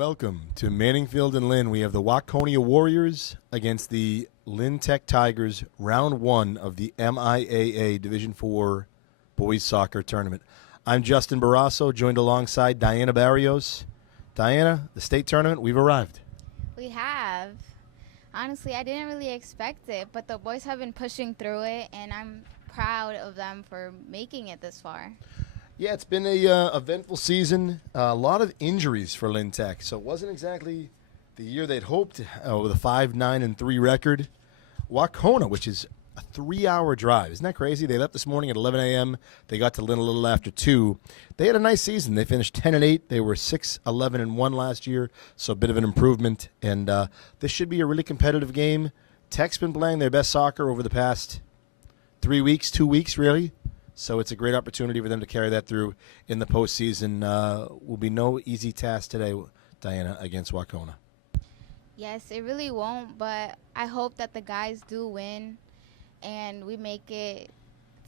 Welcome to Manningfield and Lynn. We have the Waconah Warriors against the Lynn Tech Tigers, round one of the MIAA Division IV Boys Soccer Tournament. I'm Justin Barrasso, joined alongside Diana Barrios. Diana, the state tournament, we've arrived. We have. Honestly, I didn't really expect it, but the boys have been pushing through it, and I'm proud of them for making it this far. Yeah, it's been a eventful season. A lot of injuries for Lynn Tech, so it wasn't exactly the year they'd hoped with a 5-9-3 record. Waconah, which is a 3-hour drive. Isn't that crazy? They left this morning at 11 a.m. They got to Lynn a little after 2. They had a nice season. They finished 10-8. They were 6-11-1 last year, so a bit of an improvement. And this should be a really competitive game. Tech's been playing their best soccer over the past 2 weeks, really. So it's a great opportunity for them to carry that through in the postseason. Will be no easy task today, Diana, against Waconah. Yes, it really won't, but I hope that the guys do win and we make it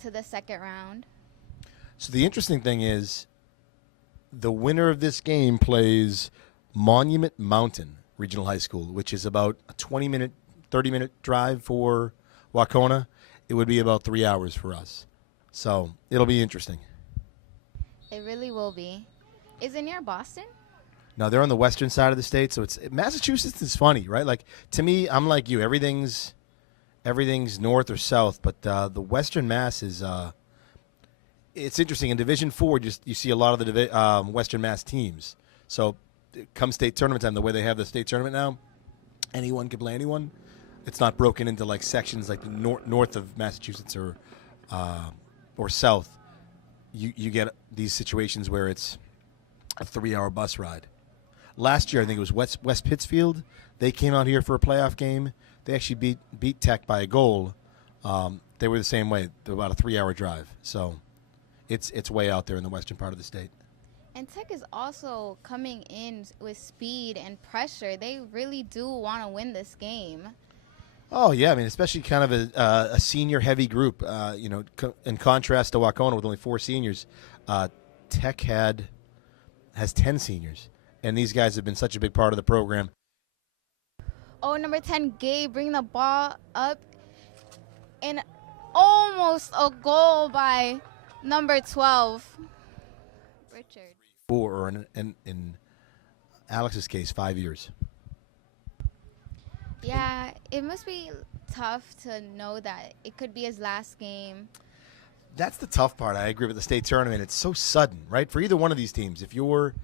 to the second round. So the interesting thing is the winner of this game plays Monument Mountain Regional High School, which is about a 20-minute, 30-minute drive for Waconah. It would be about 3 hours for us. So it'll be interesting. It really will be. Is it near Boston? No, they're on the western side of the state, so it's Massachusetts is funny, right? Like, to me, I'm like you. Everything's north or south, but the Western Mass is it's interesting. In Division IV, you see a lot of the Western Mass teams. So come state tournament time, the way they have the state tournament now, anyone can play anyone. It's not broken into like sections like the north of Massachusetts or south. You get these situations where it's a 3-hour bus ride. Last year, I think it was West Pittsfield. They came out here for a playoff game. They actually beat Tech by a goal. They were the same way, about a 3-hour drive. So it's way out there in the western part of the state. And Tech is also coming in with speed and pressure. They really do want to win this game. Oh, yeah. I mean, especially kind of a senior-heavy group. In contrast to Waconah with only 4 seniors, Tech has 10 seniors. And these guys have been such a big part of the program. Oh, number 10, Gabe, bring the ball up. And almost a goal by number 12, Richard. 4, or in Alex's case, 5 years. Yeah, it must be tough to know that it could be his last game. That's the tough part. I agree with the state tournament. It's so sudden, right? For either one of these teams, if you're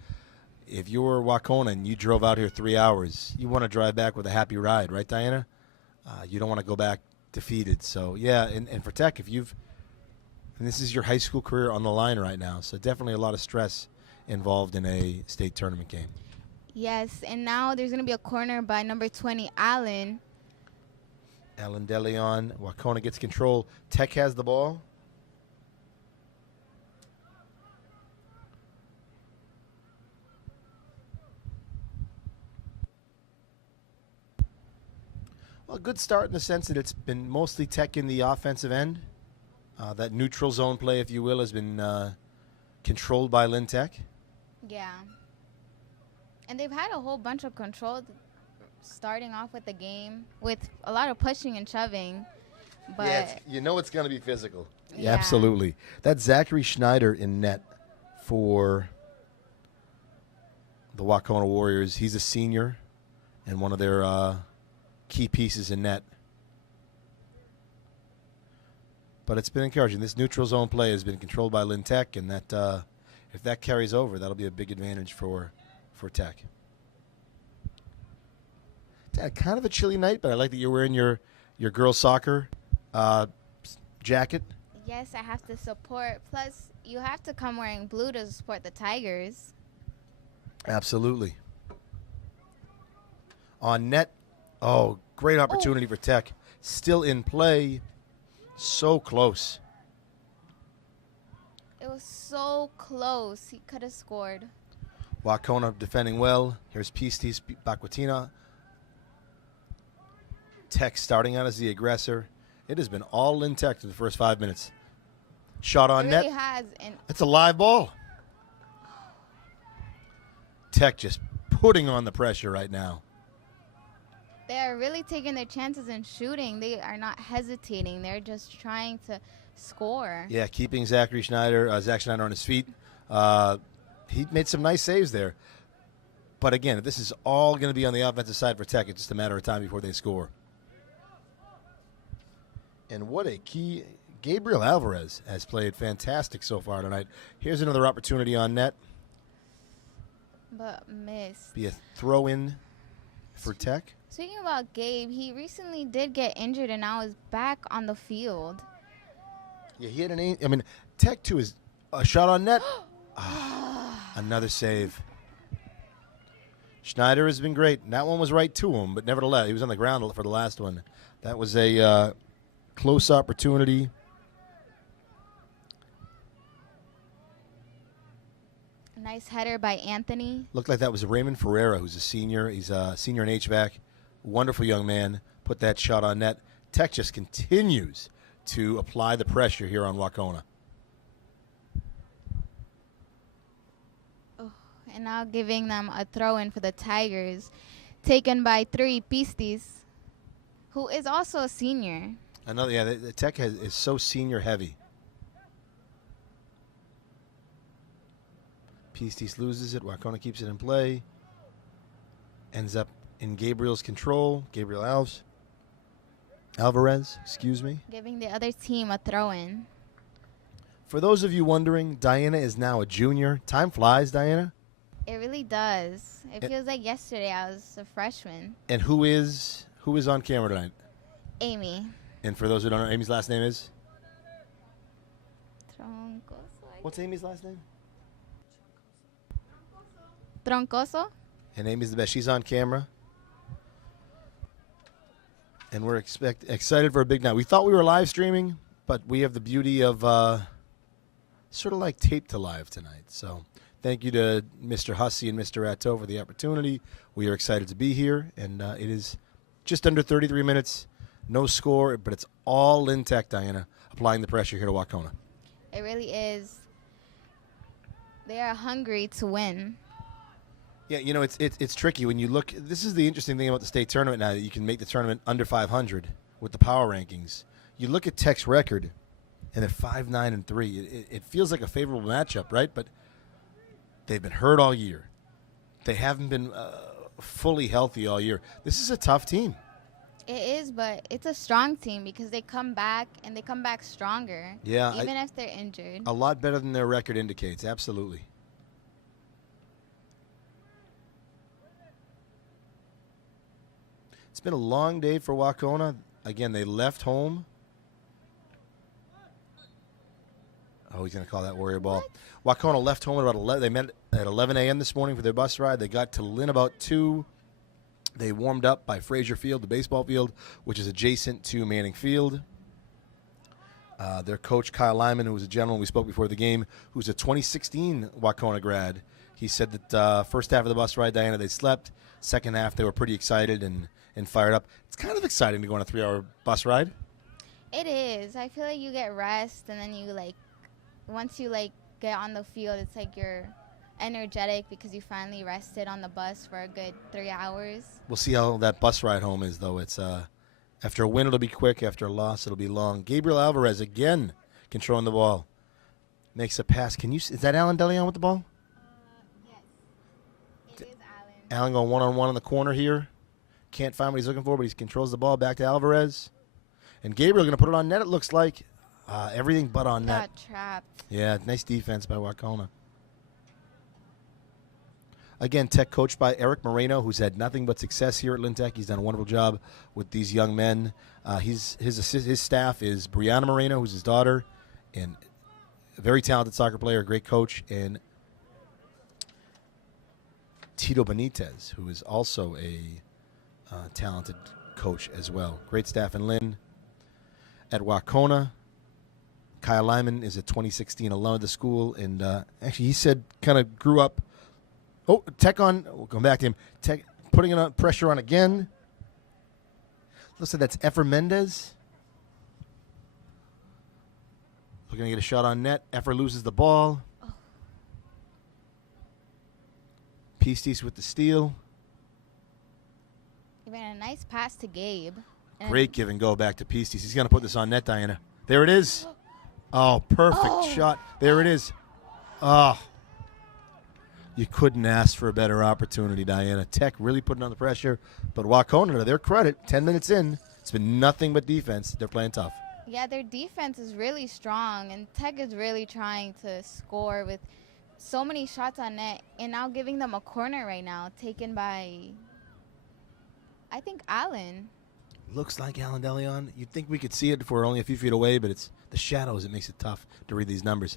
Waconah and you drove out here 3 hours, you want to drive back with a happy ride, right, Diana? You don't want to go back defeated. So, yeah, and for Tech, and this is your high school career on the line right now, so definitely a lot of stress involved in a state tournament game. Yes, and now there's going to be a corner by number 20, Allen. Allen DeLeon. Waconah gets control. Tech has the ball. Well, a good start in the sense that it's been mostly Tech in the offensive end. That neutral zone play, if you will, has been controlled by Lynn Tech. Yeah. And they've had a whole bunch of control starting off with the game with a lot of pushing and shoving. But yeah, you know it's going to be physical. Yeah. Absolutely. That's Zachary Schneider in net for the Waconah Warriors. He's a senior and one of their key pieces in net. But it's been encouraging. This neutral zone play has been controlled by Lynn Tech, and that if that carries over, that'll be a big advantage for Tech. Dad, kind of a chilly night, but I like that you're wearing your girls' soccer jacket. yes, I have to support. Plus, you have to come wearing blue to support the Tigers. Absolutely. On net, great opportunity for Tech. Still in play. So close. It was so close. He could have scored. Waconah defending well. Here's Pistis Waconah. Tech starting out as the aggressor. It has been all Lynn Tech through the first 5 minutes. Shot on net. It really has. And it's a live ball. Tech just putting on the pressure right now. They are really taking their chances and shooting. They are not hesitating. They're just trying to score. Yeah, keeping Zach Schneider on his feet. He made some nice saves there. But again, this is all going to be on the offensive side for Tech. It's just a matter of time before they score. And what a key. Gabriel Alvarez has played fantastic so far tonight. Here's another opportunity on net. But missed. Be a throw-in for Tech. Speaking about Gabe, he recently did get injured and now is back on the field. Yeah, he had Tech, too, is a shot on net. Another save. Schneider has been great. And that one was right to him, but nevertheless, he was on the ground for the last one. That was a close opportunity. Nice header by Anthony. Looked like that was Raymond Ferreira, who's a senior. He's a senior in HVAC. Wonderful young man. Put that shot on net. Tech just continues to apply the pressure here on Waconah. And now giving them a throw-in for the Tigers. Taken by 3 Pistis, who is also a senior. The Tech is so senior heavy. Pistis loses it. Waconah keeps it in play. Ends up in Gabriel's control. Gabriel Alvarez, Giving the other team a throw-in. For those of you wondering, Diana is now a junior. Time flies, Diana. It really does. It feels like yesterday I was a freshman. And who is on camera tonight? Amy. And for those who don't know, Amy's last name is? Troncoso. What's Amy's last name? Troncoso. And Amy's the best. She's on camera. And we're excited for a big night. We thought we were live streaming, but we have the beauty of sort of like tape to live tonight. So thank you to Mr. Hussey and Mr. Ratto for the opportunity. We are excited to be here, and it is just under 33 minutes. No score, but it's all in Tech, Diana, applying the pressure here to Waconah. It really is. They are hungry to win. Yeah, it's tricky when you look. This is the interesting thing about the state tournament now, that you can make the tournament under 500 with the power rankings. You look at Tech's record, and they're 5-9-3. It feels like a favorable matchup, right? But they've been hurt all year. They haven't been fully healthy all year. This is a tough team. It is, but it's a strong team because they come back, and they come back stronger. Yeah, even if they're injured. A lot better than their record indicates, absolutely. It's been a long day for Waconah. Again, they left home. Oh, he's going to call that warrior ball. Waconah left home at about 11. They met at 11 a.m. this morning for their bus ride. They got to Lynn about 2. They warmed up by Frazier Field, the baseball field, which is adjacent to Manning Field. Their coach, Kyle Lyman, who was a gentleman we spoke before the game, who's a 2016 Waconah grad, he said that first half of the bus ride, Diana, they slept. Second half, they were pretty excited and fired up. It's kind of exciting to go on a 3-hour bus ride. It is. I feel like you get rest, and then once you get on the field, it's like you're energetic because you finally rested on the bus for a good 3 hours. We'll see how that bus ride home is, though. It's after a win, it'll be quick. After a loss, it'll be long. Gabriel Alvarez again controlling the ball. Makes a pass. Is that Alan DeLeon with the ball? Yes. It is Alan. Alan going one-on-one in the corner here. Can't find what he's looking for, but he controls the ball back to Alvarez. And Gabriel going to put it on net, it looks like. Everything but on net. Got trapped. Yeah, nice defense by Waconah. Again, Tech coached by Eric Moreno, who's had nothing but success here at Lynn Tech. He's done a wonderful job with these young men. His staff is Brianna Moreno, who's his daughter, and a very talented soccer player, a great coach, and Tito Benitez, who is also a talented coach as well. Great staff in Lynn. At Waconah, Kyle Lyman is a 2016 alum of the school, and actually he said kind of grew up. Oh, Tech on. We'll come back to him. Tech putting pressure on again. Looks like that's Effer Mendez. Looking to get a shot on net. Effer loses the ball. Oh. Pistis with the steal. He ran a nice pass to Gabe. Great give and go back to Pistis. He's going to put this on net, Diana. There it is. Oh, perfect shot. There it is. Oh. You couldn't ask for a better opportunity, Diana. Tech really putting on the pressure. But Waconah, to their credit, 10 minutes in, it's been nothing but defense. They're playing tough. Yeah, their defense is really strong, and Tech is really trying to score with so many shots on net, and now giving them a corner right now, taken by, I think, Allen. Looks like Alan DeLeon. You'd think we could see it if we're only a few feet away, but it's the shadows that makes it tough to read these numbers.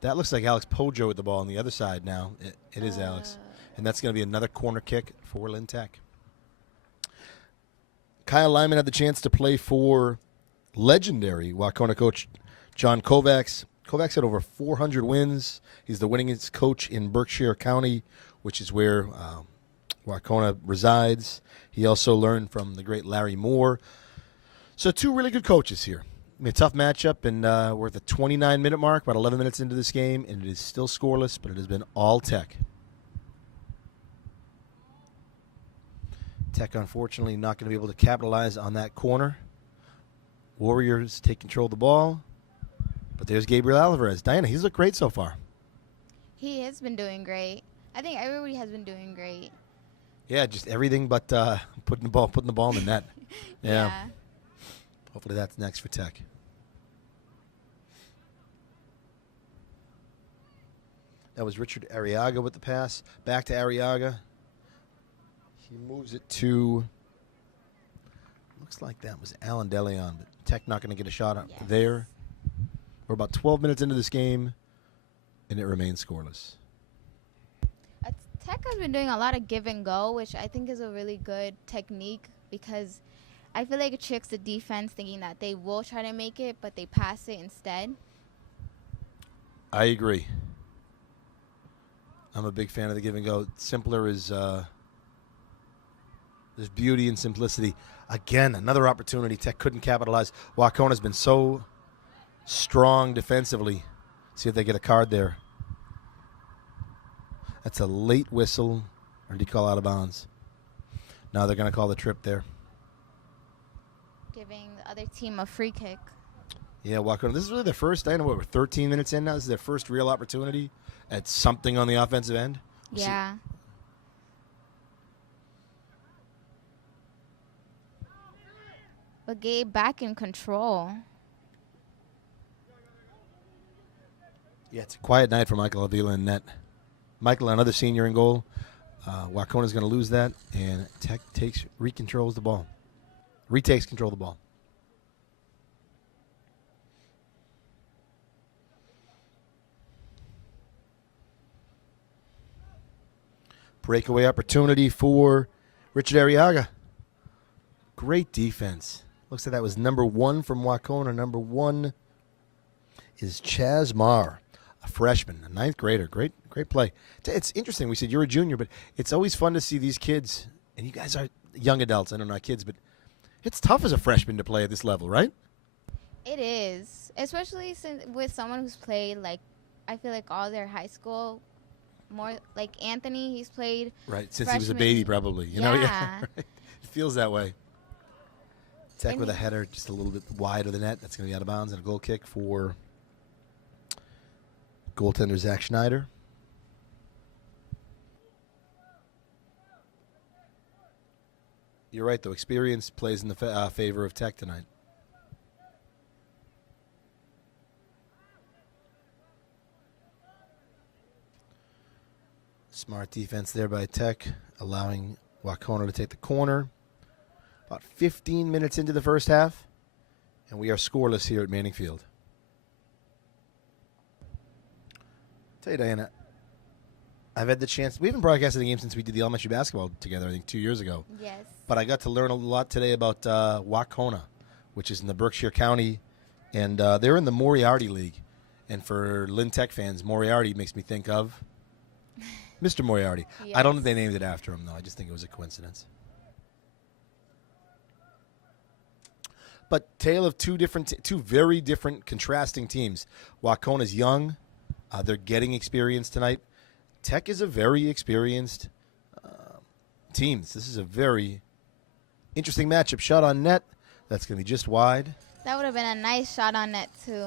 That looks like Alex Pojo with the ball on the other side now. It is Alex. And that's going to be another corner kick for Lynn Tech. Kyle Lyman had the chance to play for legendary Waconah coach John Kovacs. Kovacs had over 400 wins. He's the winningest coach in Berkshire County, which is where Waconah resides. He also learned from the great Larry Moore. So 2 really good coaches here. I mean, a tough matchup, and we're at the 29-minute mark, about 11 minutes into this game, and it is still scoreless, but it has been all Tech. Tech, unfortunately, not going to be able to capitalize on that corner. Warriors take control of the ball, but there's Gabriel Alvarez. Diana, he's looked great so far. He has been doing great. I think everybody has been doing great. Yeah, just everything but putting the ball in the net. Yeah. Hopefully that's next for Tech. That was Richard Arriaga with the pass. Back to Arriaga. He moves it to, looks like that was Alan DeLeon, but Tech not going to get a shot up there. We're about 12 minutes into this game, and it remains scoreless. Tech has been doing a lot of give and go, which I think is a really good technique because I feel like it tricks the defense thinking that they will try to make it, but they pass it instead. I agree. I'm a big fan of the give and go. Simpler is there's beauty and simplicity. Again, another opportunity Tech couldn't capitalize. Waconah's been so strong defensively. See if they get a card there. That's a late whistle, or did he call out of bounds? No, they're going to call the trip there. Giving the other team a free kick. Yeah, Waconah. This is really their first, I know what, we're 13 minutes in now. This is their first real opportunity at something on the offensive end. We'll yeah. See. But Gabe back in control. Yeah, it's a quiet night for Michael Avila in net. Michael, another senior in goal. Waconah's going to lose that, and Tech retakes control of the ball. Breakaway opportunity for Richard Arriaga. Great defense. Looks like that was number 1 from Waconah. Number 1 is Chaz Marr, a freshman, a 9th grader. Great play. It's interesting. We said you're a junior, but it's always fun to see these kids, and you guys are young adults. I know not kids, but it's tough as a freshman to play at this level, right? It is, especially with someone who's played, like, I feel like all their high school, more like Anthony, he's played right since freshman. He was a baby, probably. You know, yeah. Right. It feels that way. Tech with a header just a little bit wide of the net. That's going to be out of bounds, and a goal kick for goaltender Zach Schneider. You're right, though. Experience plays in the favor of Tech tonight. Smart defense there by Tech, allowing Waconah to take the corner. About 15 minutes into the first half, and we are scoreless here at Manning Field. Tell you, Diana, I've had the chance. We haven't broadcasted the game since we did the elementary basketball together, I think 2 years ago. Yes. But I got to learn a lot today about Waconah, which is in the Berkshire County, and they're in the Moriarty League. And for Lynn Tech fans, Moriarty makes me think of Mr. Moriarty. Yes. I don't think they named it after him, though. I just think it was a coincidence. But tale of two very different, contrasting teams. Waconah's young. They're getting experience tonight. Tech is a very experienced team. This is a very interesting matchup. Shot on net. That's going to be just wide. That would have been a nice shot on net, too.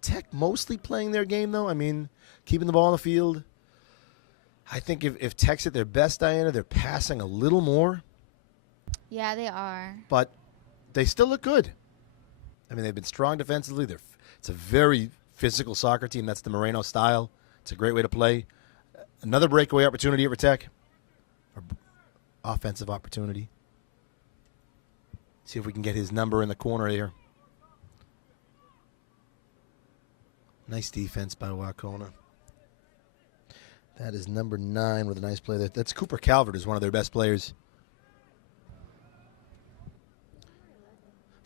Tech mostly playing their game, though. I mean, keeping the ball on the field. I think if Tech's at their best, Diana, they're passing a little more. Yeah, they are. But they still look good. I mean, they've been strong defensively. It's a very physical soccer team. That's the Moreno style. It's a great way to play. Another breakaway opportunity here for Tech. Or offensive opportunity. See if we can get his number in the corner here. Nice defense by Waconah. That is number 9 with a nice play there. That's Cooper Calvert, is one of their best players.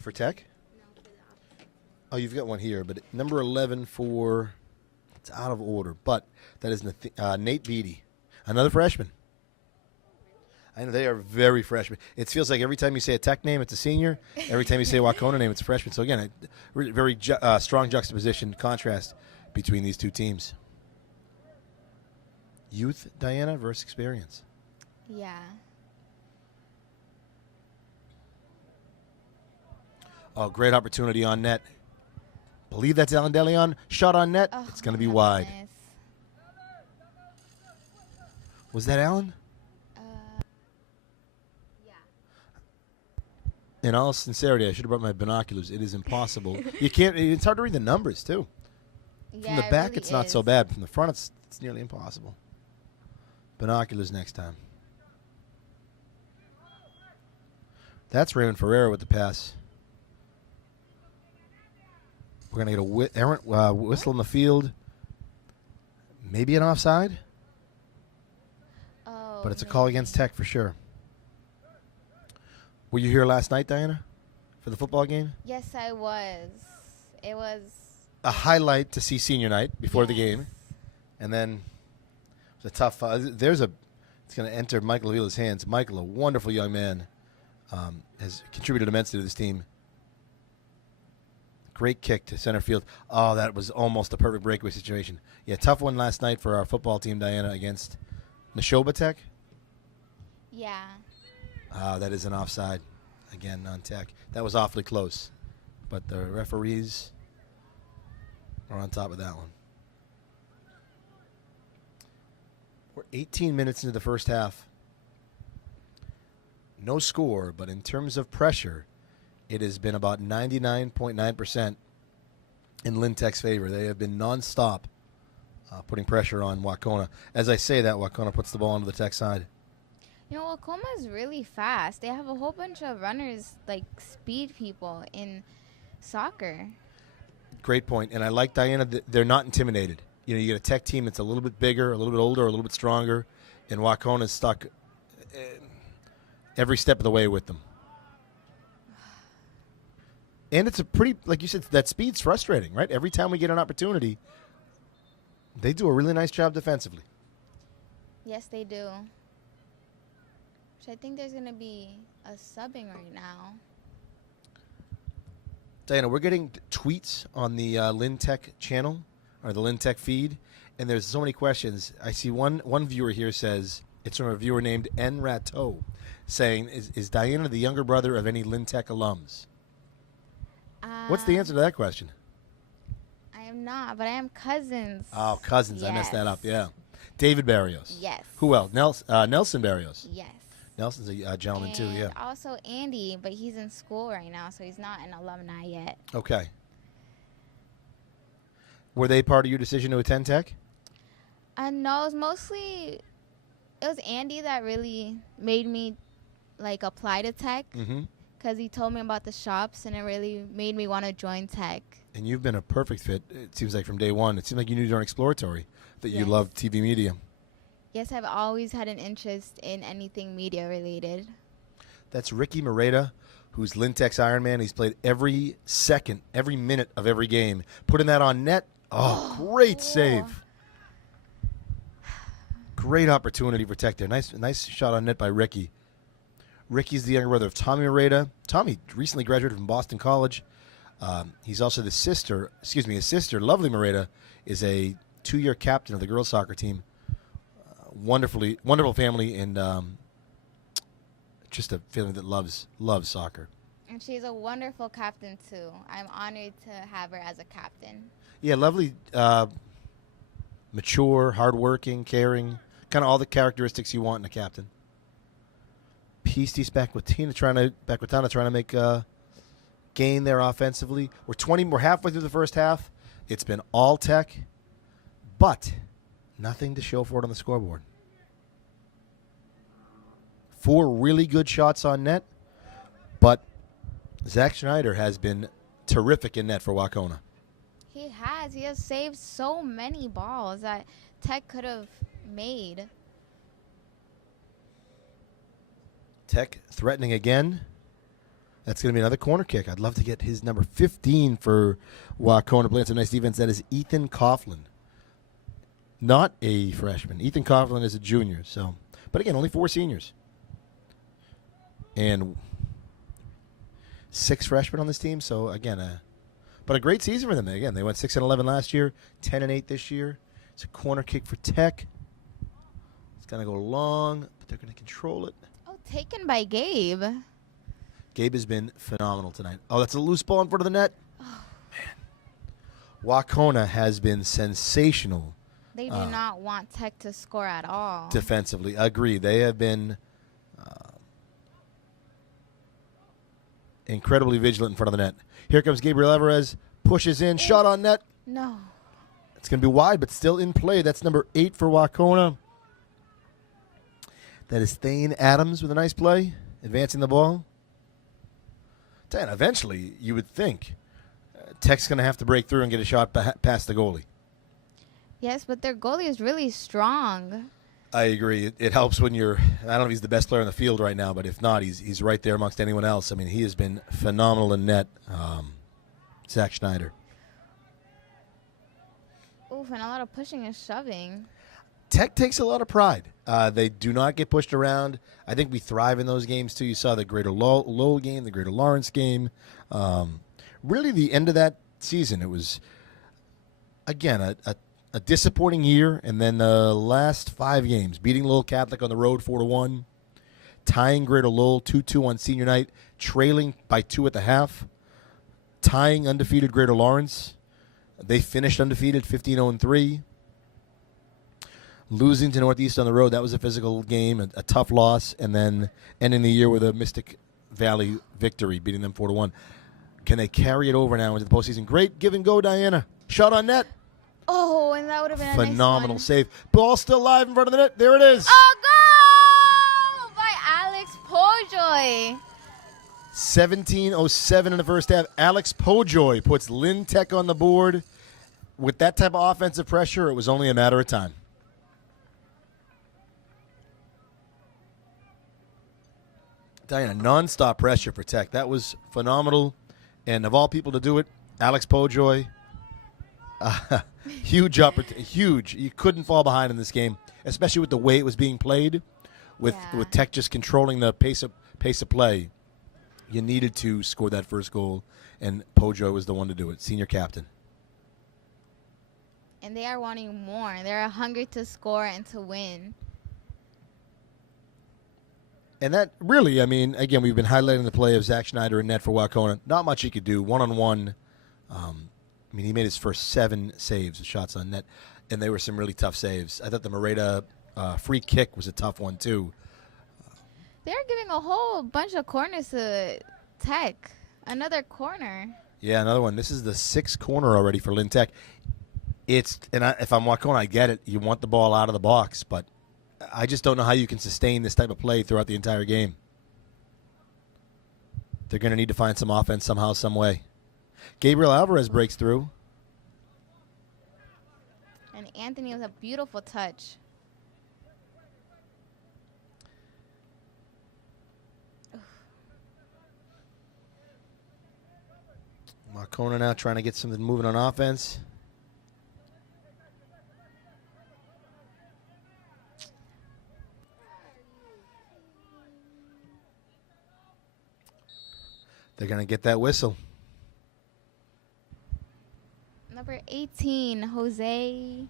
For Tech? Oh, you've got one here, but number 11 for, it's out of order, but that is Nate Beatty, another freshman. I know they are very freshman. It feels like every time you say a Tech name, it's a senior. Every time you say a Waconah name, it's a freshman. So, again, a very strong juxtaposition, contrast between these two teams. Youth, Diana, versus experience. Yeah. Oh, great opportunity on net. Believe that's Alan DeLeon. Shot on net. Oh, it's going to be wide. Goodness. Was that Alan? Yeah. In all sincerity, I should have brought my binoculars. It is impossible. You can't. It's hard to read the numbers too. From Yeah, the back, really it's not is. so bad. From the front, it's nearly impossible. Binoculars next time. That's Raymond Ferreira with the pass. We're going to get a errant whistle in the field. Maybe an offside. Oh, But it's a call against Tech for sure. Were you here last night, Diana, for the football game? Yes, I was. It was A highlight to see senior night before the Yes. game. And then it was a tough it's going to enter Michael Avila's hands. Michael, a wonderful young man, has contributed immensely to this team. Great kick to center field. Oh, that was almost a perfect breakaway situation. Yeah, tough one last night for our football team, Diana, against Neshoba Tech. Yeah. That is an offside, again, on Tech. That was awfully close. But the referees are on top of that one. We're 18 minutes into the first half. No score, but in terms of pressure, it has been about 99.9% in Lynn Tech's favor. They have been nonstop putting pressure on Waconah. As I say that, Waconah puts the ball onto the Tech side. You know, Waconah is really fast. They have a whole bunch of runners, like speed people in soccer. Great point. And I like, Diana, they're not intimidated. You know, you get a Tech team that's a little bit bigger, a little bit older, a little bit stronger, and Waconah is stuck every step of the way with them. And it's a pretty, like you said, that speed's frustrating, right? Every time we get an opportunity, they do a really nice job defensively. Yes, they do. Which I think there's going to be a subbing right now. Diana, we're getting tweets on the Lynn Tech channel, or the Lynn Tech feed, and there's so many questions. I see one viewer here says, it's from a viewer named N. Rateau, saying, is Diana the younger brother of any Lynn Tech alums? What's the answer to that question? I am not, but I am cousins. Oh, cousins. I messed that up, yeah. David Barrios. Yes. Who else? Nelson Barrios. Yes. Nelson's a gentleman, too, yeah. And also Andy, but he's in school right now, so he's not an alumni yet. Okay. Were they part of your decision to attend Tech? No, it was Andy that really made me, like, apply to Tech. Mm-hmm. Because he told me about the shops, and it really made me want to join Tech. And you've been a perfect fit, it seems like, from day one. It seemed like you knew during exploratory that you Yes. loved TV media. Yes, I've always had an interest in anything media related. That's Ricky Moreta, who's Lynn Tech's Iron Man. He's played every second, every minute of every game. Putting that on net, great save. Great opportunity for Tech there. Nice shot on net by Ricky. Ricky's the younger brother of Tommy Moreta. Tommy recently graduated from Boston College. He's also his sister, Lovely Moreta, is a 2-year captain of the girls soccer team. Wonderful family, and just a family that loves soccer. And she's a wonderful captain, too. I'm honored to have her as a captain. Yeah, lovely, mature, hardworking, caring, kind of all the characteristics you want in a captain. Pistis Bakwatana trying to make gain there offensively. We're halfway through the first half. It's been all Tech, but nothing to show for it on the scoreboard. 4 really good shots on net, but Zach Schneider has been terrific in net for Waconah. He has saved so many balls that Tech could have made. Tech threatening again. That's going to be another corner kick. I'd love to get his number 15 for Waconah playing some nice defense. That is Ethan Coughlin. Not a freshman. Ethan Coughlin is a junior. But again, only 4 seniors. And 6 freshmen on this team. So again, but a great season for them. Again, they went 6-11 last year, 10-8 this year. It's a corner kick for Tech. It's going to go long, but they're going to control it. Oh, taken by Gabe. Gabe has been phenomenal tonight. Oh, that's a loose ball in front of the net. Oh, man. Waconah has been sensational. They do not want Tech to score at all. Defensively, agree. They have been incredibly vigilant in front of the net. Here comes Gabriel Alvarez. Pushes in. Shot on net. No. It's going to be wide, but still in play. That's number 8 for Waconah. That is Thane Adams with a nice play. Advancing the ball. And eventually, you would think Tech's going to have to break through and get a shot past the goalie. Yes, but their goalie is really strong. I agree. It helps when you're, I don't know if he's the best player in the field right now, but if not, he's right there amongst anyone else. I mean, he has been phenomenal in net, Zach Schneider. Oof, and a lot of pushing and shoving. Tech takes a lot of pride. They do not get pushed around. I think we thrive in those games, too. You saw the Greater Lowell game, the Greater Lawrence game. Really, the end of that season, it was, again, a disappointing year, and then the last 5 games, beating Lowell Catholic on the road 4-1, tying Greater Lowell 2-2 on senior night, trailing by 2 at the half, tying undefeated Greater Lawrence. They finished undefeated 15-0-3. Losing to Northeast on the road, that was a physical game, a tough loss, and then ending the year with a Mystic Valley victory, beating them 4-1. Can they carry it over now into the postseason? Great give and go, Diana. Shot on net. Oh, and that would have been a phenomenal nice save. Ball still live in front of the net. There it is. Oh, goal by Alex Pojoy. 17:07 in the first half. Alex Pojoy puts Lynn Tech on the board. With that type of offensive pressure, it was only a matter of time. Diana, nonstop pressure for Tech. That was phenomenal. And of all people to do it, Alex Pojoy. Huge opportunity. Huge. You couldn't fall behind in this game, especially with the way it was being played, with Tech just controlling the pace of play. You needed to score that first goal, and Pojoy was the one to do it, senior captain. And they are wanting more. They're hungry to score and to win. And that really, I mean, again, we've been highlighting the play of Zach Schneider in net for Waconah. Not much he could do, one-on-one. I mean, he made his first 7 saves, shots on net, and they were some really tough saves. I thought the Moreta free kick was a tough one, too. They're giving a whole bunch of corners to Tech. Another corner. Yeah, another one. This is the 6th corner already for Lynn Tech. If I'm Waconah, I get it. You want the ball out of the box, but I just don't know how you can sustain this type of play throughout the entire game. They're going to need to find some offense somehow, some way. Gabriel Alvarez breaks through. And Anthony with a beautiful touch. Waconah now trying to get something moving on offense. They're going to get that whistle. Number 18, Jose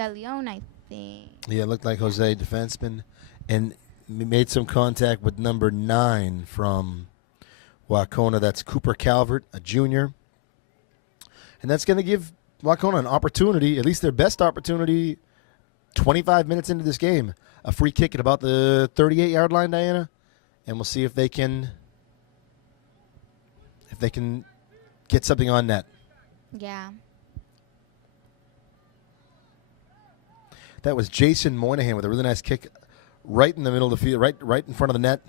De Leon, I think. Yeah, it looked like Jose, defenseman, and made some contact with number 9 from Waconah. That's Cooper Calvert, a junior. And that's going to give Waconah an opportunity, at least their best opportunity, 25 minutes into this game. A free kick at about the 38-yard line, Diana. And we'll see if they can get something on net. Yeah. That was Jason Moynihan with a really nice kick right in the middle of the field, right in front of the net.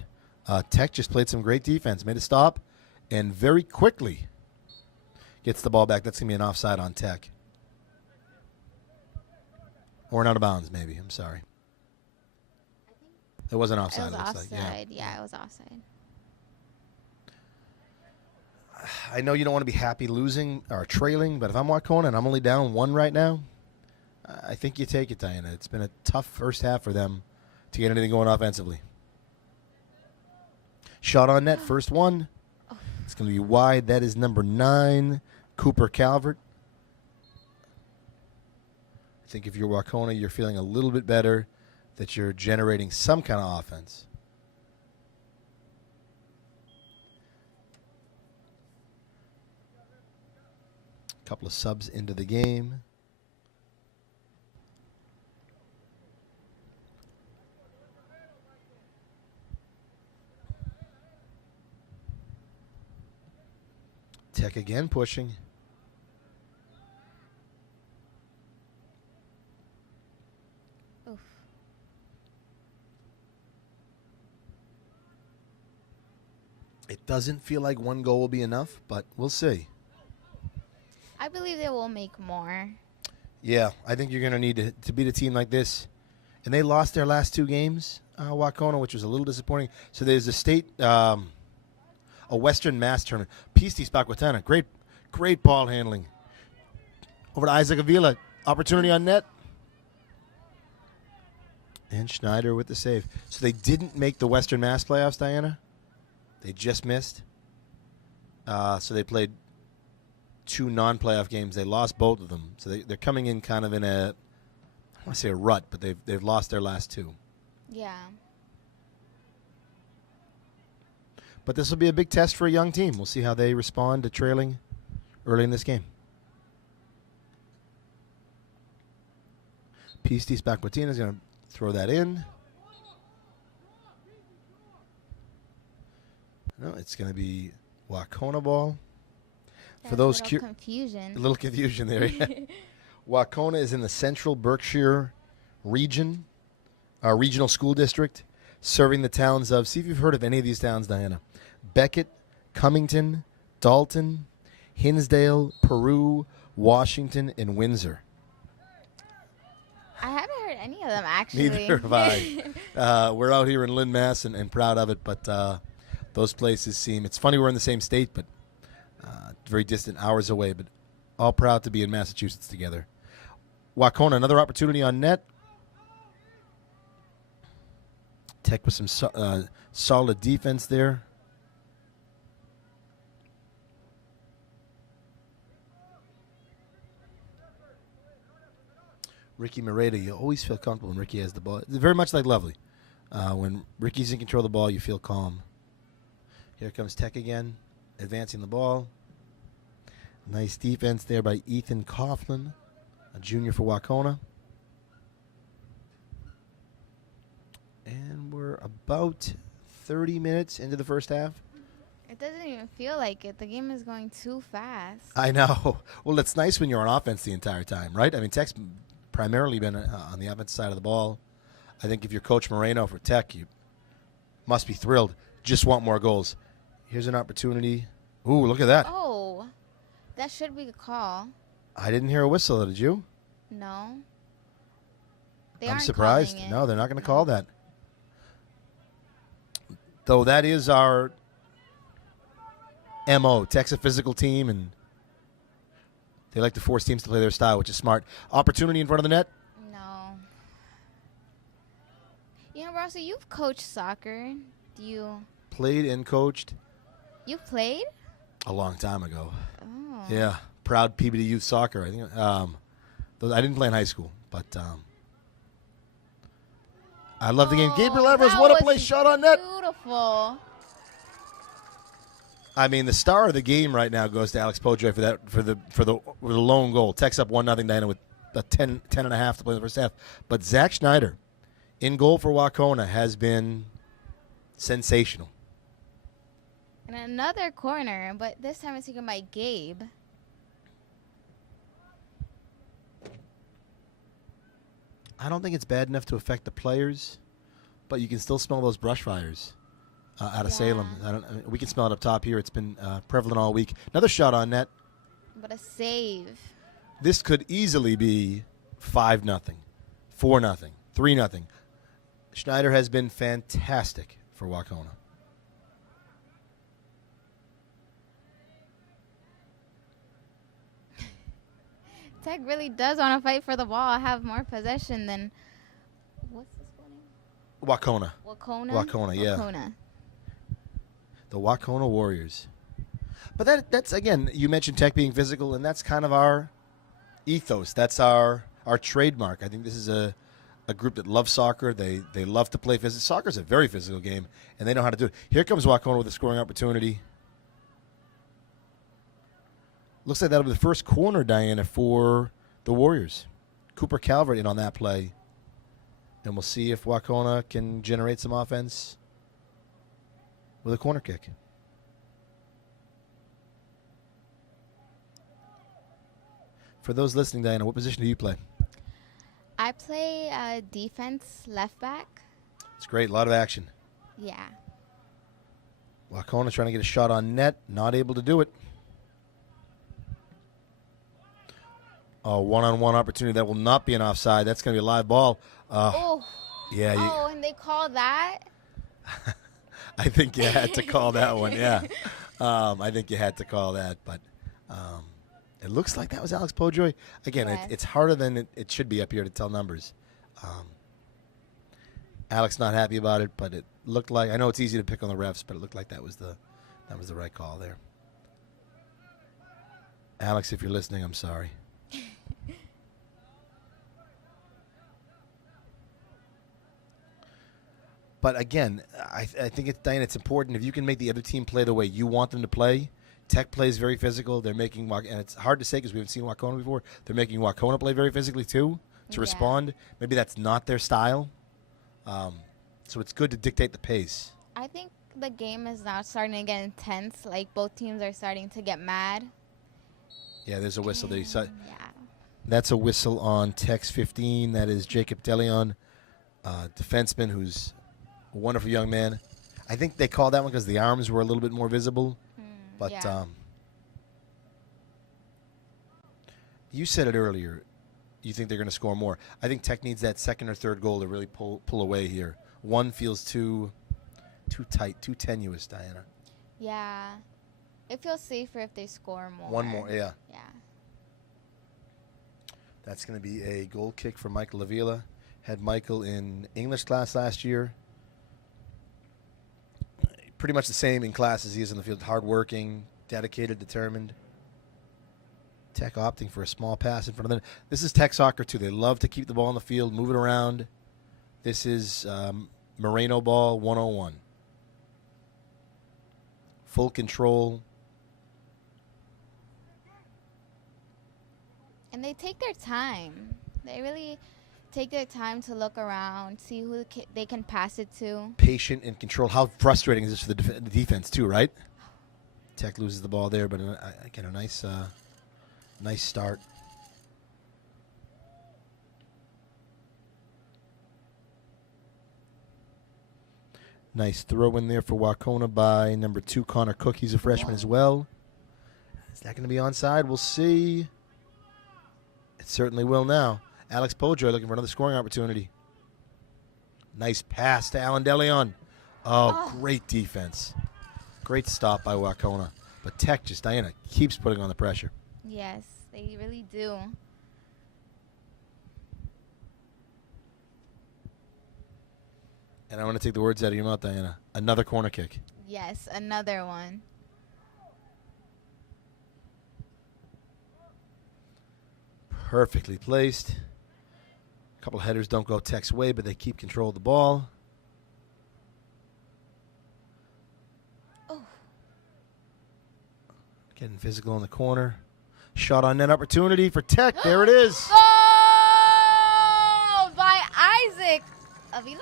Tech just played some great defense, made a stop, and very quickly gets the ball back. That's going to be an offside on Tech. Or an out of bounds, maybe. I'm sorry. It wasn't offside. It was looks offside. like. Yeah, it was offside. I know you don't want to be happy losing or trailing, but if I'm Waconah and I'm only down 1 right now, I think you take it, Diana. It's been a tough first half for them to get anything going offensively. Shot on net, first one. It's going to be wide. That is number 9, Cooper Calvert. I think if you're Waconah, you're feeling a little bit better that you're generating some kind of offense. A couple of subs into the game. Tech again pushing. Oof. It doesn't feel like 1 goal will be enough, but we'll see. I believe they will make more. Yeah, I think you're going to need to beat a team like this. And they lost their last 2 games, Waconah, which was a little disappointing. So there's a state, a Western Mass tournament. Pistis Waconah, great ball handling. Over to Isaac Avila. Opportunity on net. And Schneider with the save. So they didn't make the Western Mass playoffs, Diana. They just missed. So they played 2 non-playoff games. They lost both of them. So they're coming in kind of in a, I want to say a rut, but they've lost their last 2. Yeah. But this will be a big test for a young team. We'll see how they respond to trailing early in this game. Pistis Waconah is going to throw that in. No, it's going to be Waconah ball. For those confusion. A little confusion there. Yeah. Waconah is in the Central Berkshire region, our regional school district, serving the towns of, see if you've heard of any of these towns, Diana. Beckett, Cummington, Dalton, Hinsdale, Peru, Washington, and Windsor. I haven't heard any of them, actually. Neither have I. We're out here in Lynn, Mass, and proud of it, but those places seem, it's funny we're in the same state, but very distant, hours away, but all proud to be in Massachusetts together. Waconah, another opportunity on net. Tech with some solid defense there. Ricky Moreta, you always feel comfortable when Ricky has the ball. It's very much like Lovely. When Ricky's in control of the ball, you feel calm. Here comes Tech again, advancing the ball. Nice defense there by Ethan Coughlin, a junior for Waconah. And we're about 30 minutes into the first half. It doesn't even feel like it. The game is going too fast. I know. Well, it's nice when you're on offense the entire time, right? I mean, Tech's primarily been on the offensive side of the ball. I think if you're Coach Moreno for Tech, you must be thrilled. Just want more goals. Here's an opportunity. Ooh, look at that. Oh, that should be a call. I didn't hear a whistle, did you? No. I'm surprised. Calling it. No, they're not going to call that. Though that is our MO. Tech's a physical team, and they like to force teams to play their style, which is smart. Opportunity in front of the net. No. You know, Rossi, you've coached soccer. Do you? Played and coached. You played? A long time ago. Oh. Yeah, proud PBD youth soccer. I think I didn't play in high school. But I love the game. Gabriel Evers, that what a was play, shot on net. Beautiful. I mean, the star of the game right now goes to Alex Pojoy for the lone goal. Tech's up 1-0, Diana, with a 10 and a half to play in the first half. But Zach Schneider, in goal for Waconah, has been sensational. And another corner, but this time it's taken by Gabe. I don't think it's bad enough to affect the players, but you can still smell those brush fires out of Salem. We can smell it up top here. It's been prevalent all week. Another shot on net. But a save. This could easily be 5-0, 4-0, 3-0. Schneider has been fantastic for Waconah. Tech really does want to fight for the ball, have more possession than what's the school name? Waconah. Waconah, yeah. Waconah. The Waconah Warriors. But that's, again, you mentioned Tech being physical, and that's kind of our ethos. That's our trademark. I think this is a group that loves soccer. They love to play physical. Soccer's a very physical game, and they know how to do it. Here comes Waconah with a scoring opportunity. Looks like that'll be the first corner, Diana, for the Warriors. Cooper Calvert in on that play. And we'll see if Waconah can generate some offense with a corner kick. For those listening, Diana, what position do you play? I play defense left back. It's great. A lot of action. Yeah. Waconah trying to get a shot on net. Not able to do it. A one-on-one opportunity that will not be an offside. That's going to be a live ball. Yeah. And they call that? I think you had to call that one, yeah. I think you had to call that. But it looks like that was Alex Pojoy. Again, Yes. it's harder than it should be up here to tell numbers. Alex not happy about it, but it looked like, I know it's easy to pick on the refs, but it looked like that was the right call there. Alex, if you're listening, I'm sorry. But again, I think Diana, it's important if you can make the other team play the way you want them to play. Tech plays very physical. They're making, and it's hard to say because we haven't seen Waconah before. They're making Waconah play very physically too to respond. Maybe that's not their style. So it's good to dictate the pace. I think the game is now starting to get intense. Like both teams are starting to get mad. Yeah, there's a whistle there. Yeah. That's a whistle on Tech's 15. That is Jacob Delion, defenseman who's a wonderful young man. I think they called that one because the arms were a little bit more visible. But you said it earlier. You think they're going to score more. I think Tech needs that second or third goal to really pull away here. One feels too tight, too tenuous, Diana. Yeah. It feels safer if they score more. One more, yeah. Yeah. That's going to be a goal kick for Michael Avila. Had Michael in English class last year. Pretty much the same in class as he is in the field. Hardworking, dedicated, determined. Tech opting for a small pass in front of them. This is Tech soccer, too. They love to keep the ball on the field, move it around. This is Moreno ball 101. Full control. And they take their time. They really take their time to look around, see who they can pass it to. Patient and control. How frustrating is this for the defense, too, right? Tech loses the ball there, but again, a nice start. Nice throw in there for Waconah by number 2, Connor Cook. He's a freshman as well. Is that going to be onside? We'll see. It certainly will now. Alex Pojoy looking for another scoring opportunity. Nice pass to Alan DeLeon. Oh, great defense. Great stop by Waconah. But Tech, Diana, keeps putting on the pressure. Yes, they really do. And I want to take the words out of your mouth, Diana. Another corner kick. Yes, another one. Perfectly placed. A couple of headers don't go Tech's way, but they keep control of the ball. Oh. Getting physical in the corner. Shot on net opportunity for Tech. There it is. Oh, by Isaac Avila?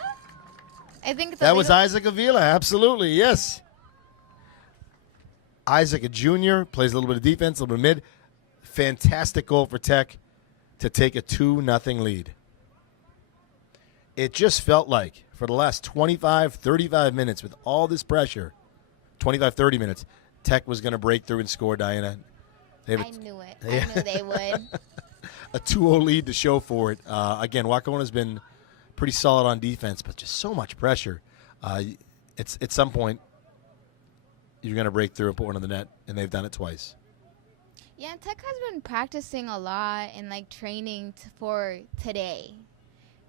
I think it's That was Avila. Isaac Avila. Absolutely, yes. Isaac, a junior, plays a little bit of defense, a little bit of mid. Fantastic goal for Tech to take a 2-0 lead. It just felt like for the last 25, 35 minutes with all this pressure, 25, 30 minutes, Tech was going to break through and score, Diana. I knew it. I knew they would. A 2-0 lead to show for it. Again, Waconah has been pretty solid on defense, but just so much pressure. It's at some point you're going to break through and put one on the net, and they've done it twice. Yeah, Tech has been practicing a lot and like training for today,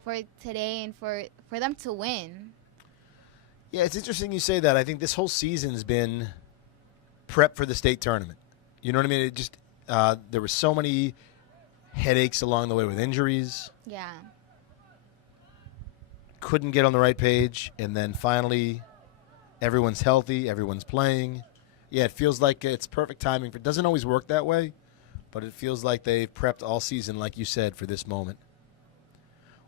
and for them to win. Yeah, it's interesting you say that. I think this whole season's been prep for the state tournament. You know what I mean? It just there were so many headaches along the way with injuries. Yeah. Couldn't get on the right page, and then finally everyone's healthy, everyone's playing. Yeah, it feels like it's perfect timing. It doesn't always work that way, but it feels like they've prepped all season, like you said, for this moment.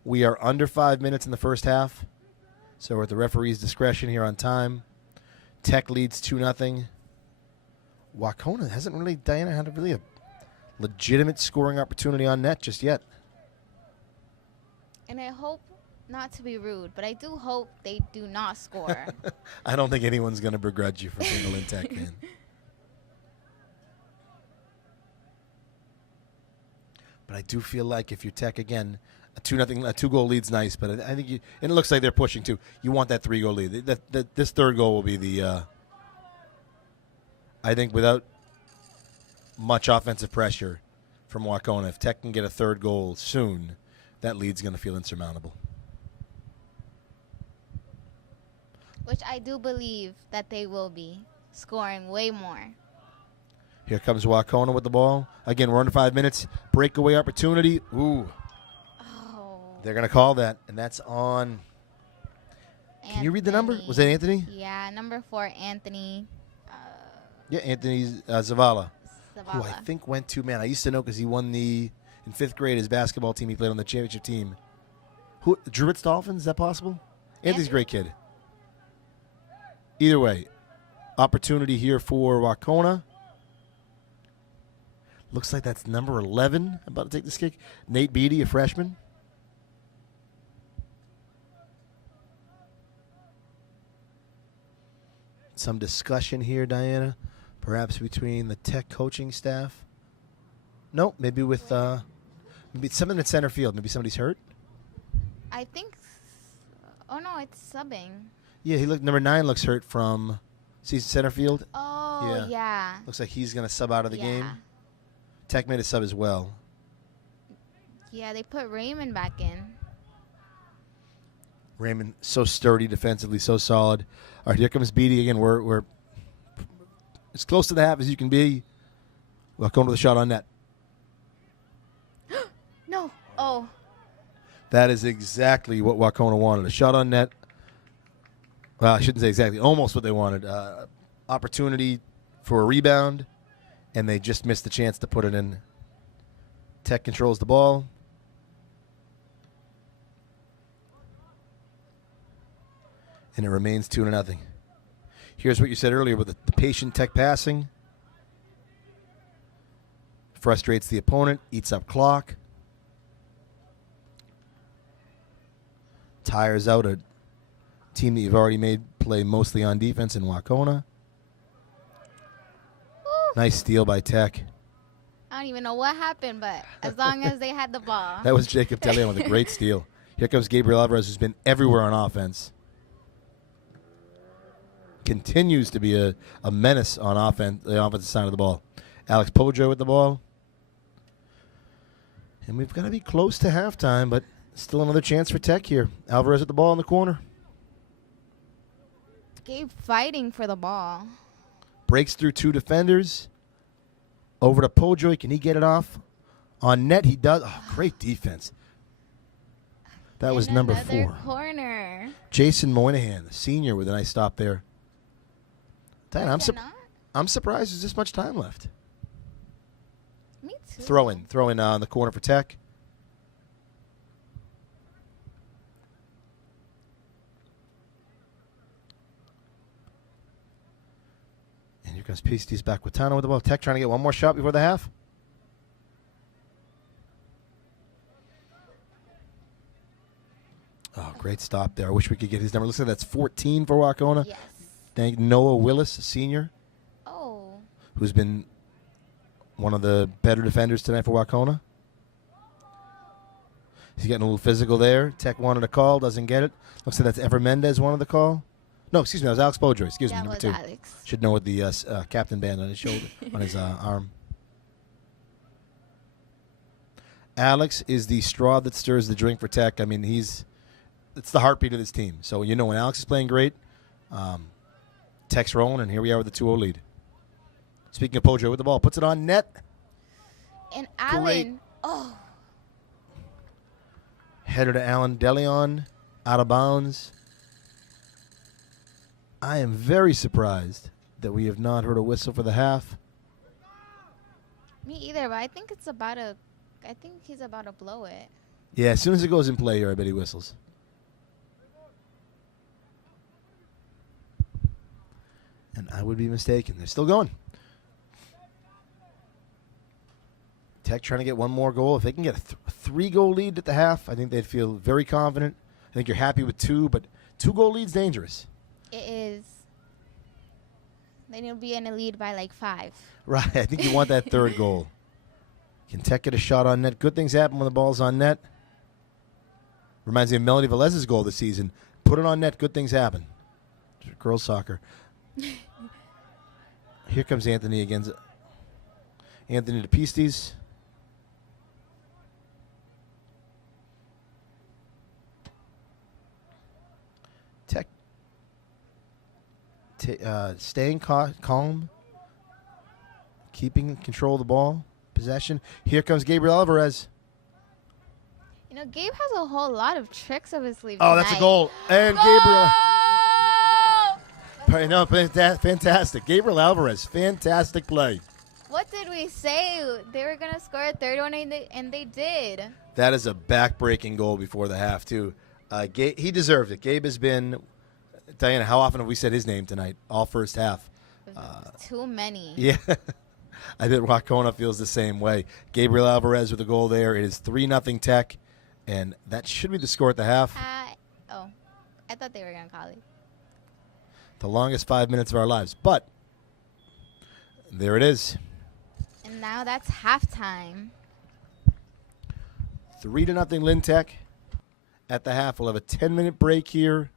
We are under 5 minutes in the first half, so we're at the referee's discretion here on time. Tech leads 2-0. Waconah hasn't really, Diana, had a legitimate scoring opportunity on net just yet. And I hope, not to be rude, but I do hope they do not score. I don't think anyone's going to begrudge you for being a Lynn Tech fan. But I do feel like if you're Tech again, a 2-goal lead's nice, but I think and it looks like they're pushing too. You want that 3-goal lead. This third goal will be the. I think without much offensive pressure from Waconah, if Tech can get a third goal soon, that lead's going to feel insurmountable. Which I do believe that they will be scoring way more. Here comes Waconah with the ball. Again, we're under 5 minutes. Breakaway opportunity. Ooh. Oh. They're going to call that, and that's on. Can you read the number? Was that Anthony? Yeah, number 4, Anthony. Yeah, Anthony Zavala. Who I Zavala. think went to, man, I used to know because he won in 5th grade, his basketball team. He played on the championship team. Druids Dolphins, is that possible? Anthony's a great kid. Either way, opportunity here for Waconah. Looks like that's number 11 about to take this kick. Nate Beatty, a freshman. Some discussion here, Diana, perhaps between the Tech coaching staff. Nope, maybe with maybe something at center field. Maybe somebody's hurt. I think. Oh no, it's subbing. Yeah, number 9 looks hurt from center field. Oh yeah. Looks like he's going to sub out of the game. Yeah. Tech made a sub as well. Yeah, they put Raymond back in. Raymond, so sturdy defensively, so solid. All right, here comes Beatty again. We're as close to the half as you can be. Welcome to the shot on net. No. Oh. That is exactly what Waconah wanted. A shot on net. Well, I shouldn't say exactly. Almost what they wanted. Opportunity for a rebound, and they just missed the chance to put it in. Tech controls the ball. And it remains 2-0. Here's what you said earlier with the patient Tech passing. Frustrates the opponent, eats up clock. Tires out a team that you've already made play mostly on defense in Waconah. Nice steal by Tech. I don't even know what happened, but as long as they had the ball. That was Jacob Deleon with a great steal. Here comes Gabriel Alvarez, who's been everywhere on offense. Continues to be a menace on the offensive side of the ball. Alex Pojo with the ball. And we've got to be close to halftime, but still another chance for Tech here. Alvarez with the ball in the corner. Gabe fighting for the ball. Breaks through 2 defenders. Over to Pojoy. Can he get it off? On net, he does. Oh, great defense. That was number 4. Corner. Jason Moynihan, the senior, with a nice stop there. Diana, I'm surprised there's this much time left. Me too. Throw in on the corner for Tech. And here comes Pistis back with Tano with the ball. Tech trying to get one more shot before the half. Oh, great stop there. I wish we could get his number. Looks like that's 14 for Waconah. Yes. Thank Noah Willis, a senior. Oh. Who's been one of the better defenders tonight for Waconah. He's getting a little physical there. Tech wanted a call, doesn't get it. Looks like that's Ever Mendez wanted the call. No, excuse me, that was Alex Boudreaux. Excuse me, number 2. Alex. Should know what the captain band on his shoulder, on his arm. Alex is the straw that stirs the drink for Tech. I mean, it's the heartbeat of this team. So, when Alex is playing great, Tech's rolling, and here we are with the 2-0 lead. Speaking of Boudreaux with the ball, puts it on net. And Allen. Great. Oh. Header to Allen. Deleon out of bounds. I am very surprised that we have not heard a whistle for the half. Me either, but I think he's about to blow it. Yeah, as soon as it goes in play here, I bet he whistles. And I would be mistaken. They're still going. Tech trying to get one more goal. If they can get a 3-goal lead at the half, I think they'd feel very confident. I think you're happy with 2, but 2-goal lead's dangerous. It is. Then you'll be in a lead by like 5. Right. I think you want that 3rd goal. Can Tech get a shot on net? Good things happen when the ball's on net. Reminds me of Melody Velez's goal this season. Put it on net. Good things happen. Girls soccer. Here comes Anthony again. Anthony to Pistis. Tech staying calm, keeping control of the ball, possession. Here comes Gabriel Alvarez. Gabe has a whole lot of tricks up his sleeve. Oh, tonight. that's a goal. And Goal! Gabriel. No, fantastic. Gabriel Alvarez, fantastic play. What did we say? They were going to score a 3rd one, and they did. That is a back-breaking goal before the half, too. He deserved it. Gabe has been, Diana, how often have we said his name tonight? All first half. Too many. Yeah. I bet Waconah feels the same way. Gabriel Alvarez with a goal there. It is 3-0 Tech, and that should be the score at the half. I thought they were going to call it. The longest 5 minutes of our lives. But there it is. And now that's halftime. 3-0 Lynn Tech. At the half, we'll have a 10-minute break here.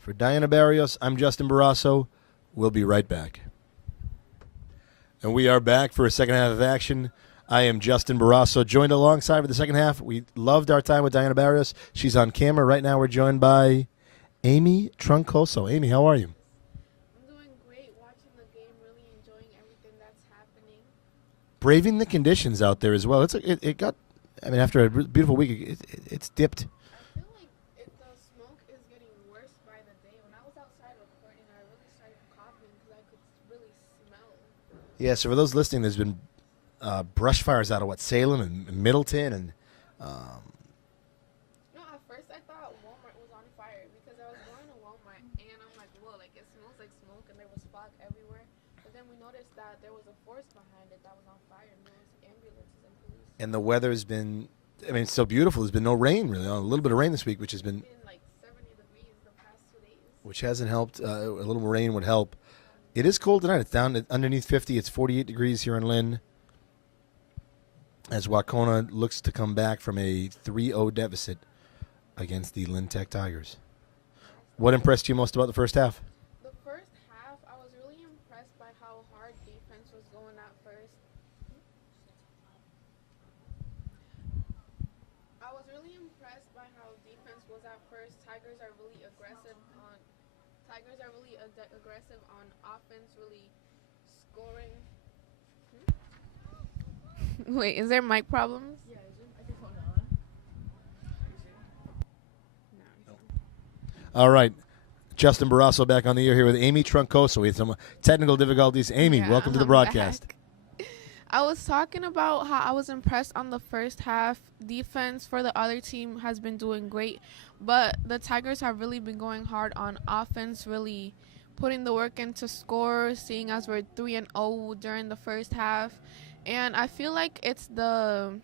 For Diana Barrios, I'm Justin Barrasso. We'll be right back. And we are back for a second half of action. I am Justin Barrasso, joined alongside for the second half. We loved our time with Diana Barrios. She's on camera. Right now we're joined by Amy Troncoso. Amy, how are you? I'm doing great, watching the game, really enjoying everything that's happening. Braving the conditions out there as well. It got, after a beautiful week, it's dipped. I feel like the smoke is getting worse by the day. When I was outside recording, I really started coughing because I could really smell. Yeah, so for those listening, there's been brush fires out of Salem and Middleton and At first I thought Walmart was on fire because I was going to Walmart and I'm like, whoa, it smells like smoke and there was fog everywhere. But then we noticed that there was a forest behind it that was on fire and there was ambulances and police. and the weather's been, it's so beautiful. There's been no rain really. A little bit of rain this week, which has been, It's been like 70 degrees the past 2 days. which hasn't helped. A little rain would help. It is cold tonight. It's down underneath 50. It's 48 degrees here in Lynn. As Waconah looks to come back from a 3-0 deficit against the Lynn Tech Tigers. What impressed you most about the first half? The first half, I was really impressed by how hard defense was going at first. I was really impressed by how defense was at first. Tigers are really aggressive on offense, really scoring. Wait, is there mic problems? Yeah, is your microphone on? All right. Justin Barrasso back on the air here with Amy Troncoso. We had some technical difficulties. Amy, Yeah, welcome to the I'm broadcast. back. I was talking about how I was impressed on the first half. Defense for the other team has been doing great, but the Tigers have really been going hard on offense, really putting the work in to score, seeing as we're 3-0 during the first half. And I feel like it's the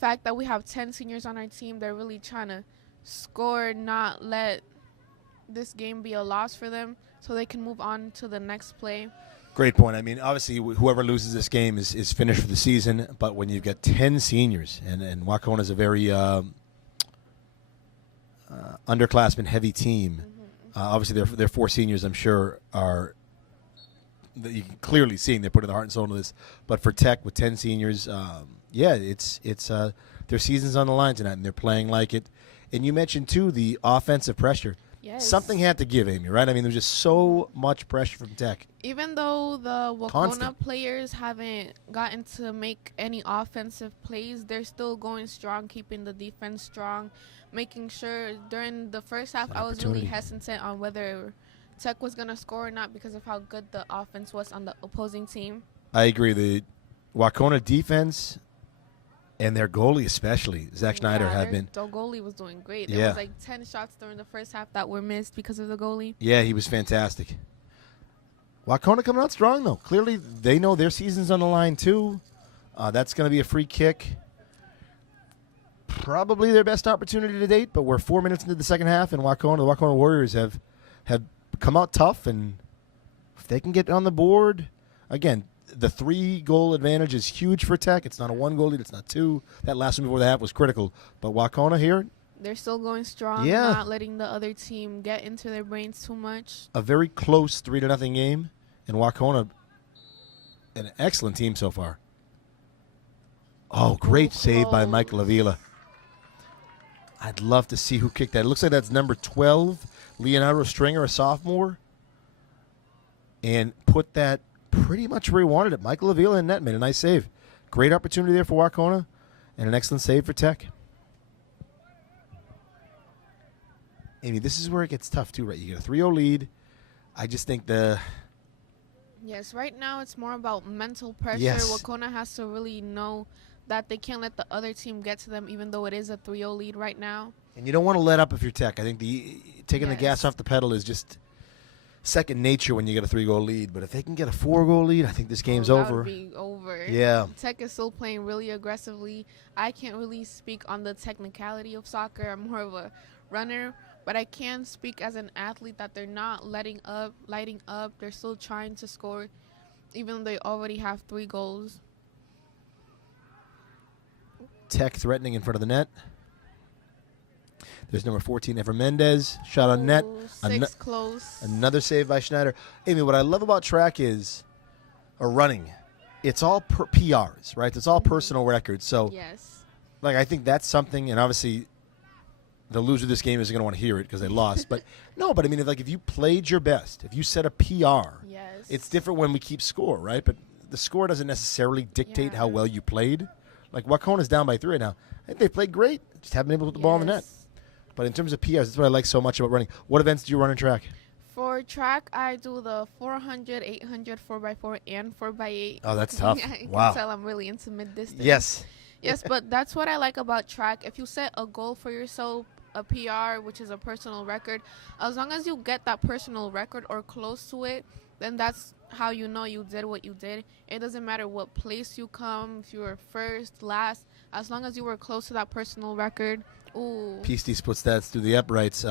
fact that we have 10 seniors on our team. They're really trying to score, not let this game be a loss for them so they can move on to the next play. Great point. I mean, obviously, whoever loses this game is finished for the season. But when you've got 10 seniors, and Waconah is a very underclassmen-heavy team, obviously their 4 seniors, I'm sure, are that you can clearly seeing they're putting their heart and soul into this. But for Tech with 10 seniors, it's their season's on the line tonight, and they're playing like it. And you mentioned too the offensive pressure. Yes. Something had to give, Amy, right? I mean, there's just so much pressure from Tech. Even though the Waconah Constant. players haven't gotten to make any offensive plays, they're still going strong, keeping the defense strong, making sure during the first half I was really Opportunity. hesitant on whether Tech was going to score or not because of how good the offense was on the opposing team. I agree. The Waconah defense and their goalie especially, Zach Schneider, have been. The goalie was doing great. Yeah. There was like 10 shots during the first half that were missed because of the goalie. Yeah, he was fantastic. Waconah coming out strong, though. Clearly, they know their season's on the line, too. That's going to be a free kick. Probably their best opportunity to date, but we're 4 minutes into the second half, and the Waconah Warriors have come out tough, and if they can get on the board, again, the 3-goal advantage is huge for Tech. It's not a 1-goal lead. It's not 2. That last one before the half was critical. But Waconah here, They're still going strong, Yeah. not letting the other team get into their brains too much. a very close 3-0 game, and Waconah, an excellent team so far. Oh, great save by Michael Avila. I'd love to see who kicked that. It looks like that's number 12, Leonardo Stringer, a sophomore, and put that pretty much where he wanted it. Michael Avila in net made a nice save. Great opportunity there for Waconah, and an excellent save for Tech. Amy, this is where it gets tough too, right? You get a 3-0 lead. I just think Yes, right now it's more about mental pressure. Yes. Waconah has to really know that they can't let the other team get to them, even though it is a 3-0 lead right now. and you don't want to let up if you're Tech. I think taking the Yes. gas off the pedal is just second nature when you get a 3-goal lead. But if they can get a 4-goal lead, I think this game's That over. would be over. Yeah. Tech is still playing really aggressively. I can't really speak on the technicality of soccer. I'm more of a runner. But I can speak as an athlete that they're not lighting up. They're still trying to score, even though they already have 3 goals. Tech threatening in front of the net. There's number 14, Ever Mendez. Shot on net. Ooh, Ano- 6 close. Another save by Schneider. Amy, what I love about track is, or running, it's all PRs, right? It's all personal records. So, Yes. like, I think that's something, and obviously the loser of this game isn't going to want to hear it because they lost. But, no, but I mean, if you played your best, if you set a PR, Yes. it's different when we keep score, right? But the score doesn't necessarily dictate how Yeah. well you played. Like, Waconah's down by 3 now. I think they played great. Just haven't been able to put the ball in the net. Yes. But in terms of PRs, that's what I like so much about running. What events do you run in track? For track, I do the 400, 800, 4x4, and 4x8. Oh, that's tough. Yeah, you Wow. can tell I'm really into mid-distance. Yes. Yes, but that's what I like about track. If you set a goal for yourself, a PR, which is a personal record, as long as you get that personal record or close to it, then that's how you know you did what you did. It doesn't matter what place you come, if you were first, last, as long as you were close to that personal record. Ooh. Pistis puts stats through the uprights.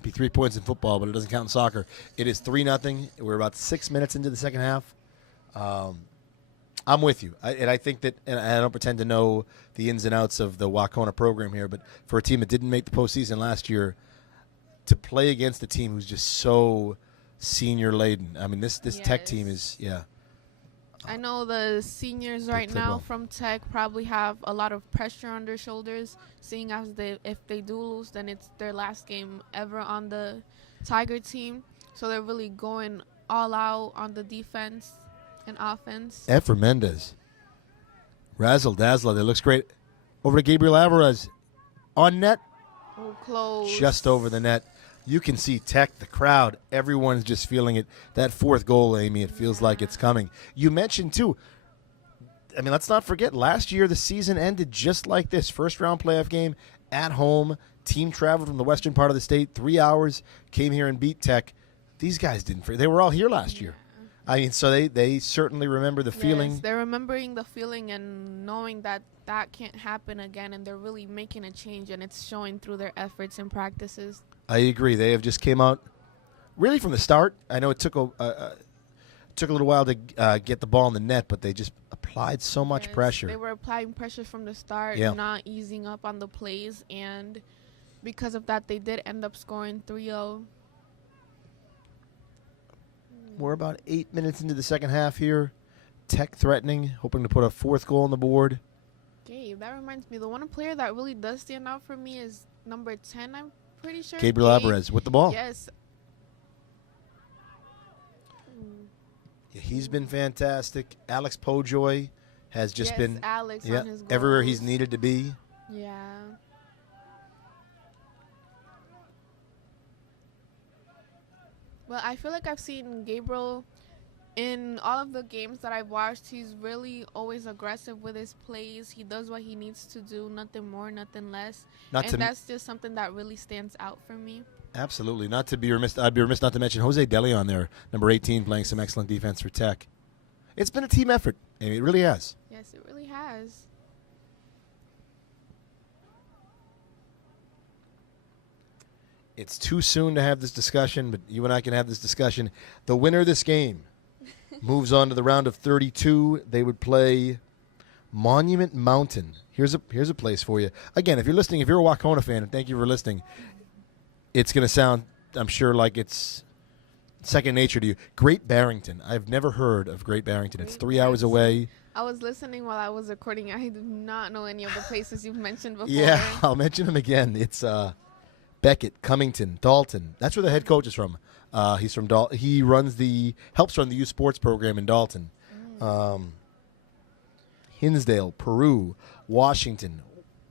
Be 3 points in football, but it doesn't count in soccer. It is 3-0. We're about 6 minutes into the second half. I'm with you. I think that, and I don't pretend to know the ins and outs of the Waconah program here, but for a team that didn't make the postseason last year, to play against a team who's just so senior laden. I mean, this Tech team is, yeah. I know the seniors right played now well. from Tech probably have a lot of pressure on their shoulders, seeing as if they do lose, then it's their last game ever on the Tiger team. So they're really going all out on the defense and offense. Efra Mendez. Razzle dazzle. It looks great. Over to Gabriel Alvarez. On net. Oh, close. Just over the net. You can see Tech, the crowd, everyone's just feeling it. That fourth goal, Amy, it feels like it's coming. You mentioned, too, I mean, let's not forget, last year the season ended just like this. First-round playoff game at home. Team traveled from the western part of the state, 3 hours, came here and beat Tech. These guys didn't. They were all here last year. I mean, so they certainly remember the feeling. Yes, they're remembering the feeling and knowing that that can't happen again, and they're really making a change, and it's showing through their efforts and practices. I agree. They have just came out really from the start. I know it took a little while to get the ball in the net, but they just applied so much Yes, pressure. They were applying pressure from the start, Yeah. not easing up on the plays, and because of that, they did end up scoring 3-0. We're about 8 minutes into the second half here. Tech threatening, hoping to put a fourth goal on the board. Gabe, that reminds me, the one player that really does stand out for me is number 10, I'm pretty sure. Gabriel Alvarez with the ball. Yes. Yeah, he's been fantastic. Alex Pojoy has just Yes, been Alex on his everywhere he's goals. needed to be. Yeah. Well, I feel like I've seen Gabriel in all of the games that I've watched. He's really always aggressive with his plays. He does what he needs to do, nothing more, nothing less. And that's just something that really stands out for me. Absolutely. Not to be remiss, I'd be remiss not to mention Jose DeLeon there, number 18, playing some excellent defense for Tech. It's been a team effort, Amy. It really has. Yes, it really has. It's too soon to have this discussion, but you and I can have this discussion. The winner of this game moves on to the round of 32. They would play Monument Mountain. Here's a place for you. Again, if you're listening, if you're a Waconah fan, and thank you for listening, it's going to sound, I'm sure, like it's second nature to you. Great Barrington. I've never heard of Great Barrington. It's 3 hours away. I was listening while I was recording. I do not know any of the places you've mentioned before. Yeah, I'll mention them again. It's Beckett, Cummington, Dalton. That's where the head coach is from. He's from Dalton. He helps run the youth sports program in Dalton. Hinsdale, Peru, Washington,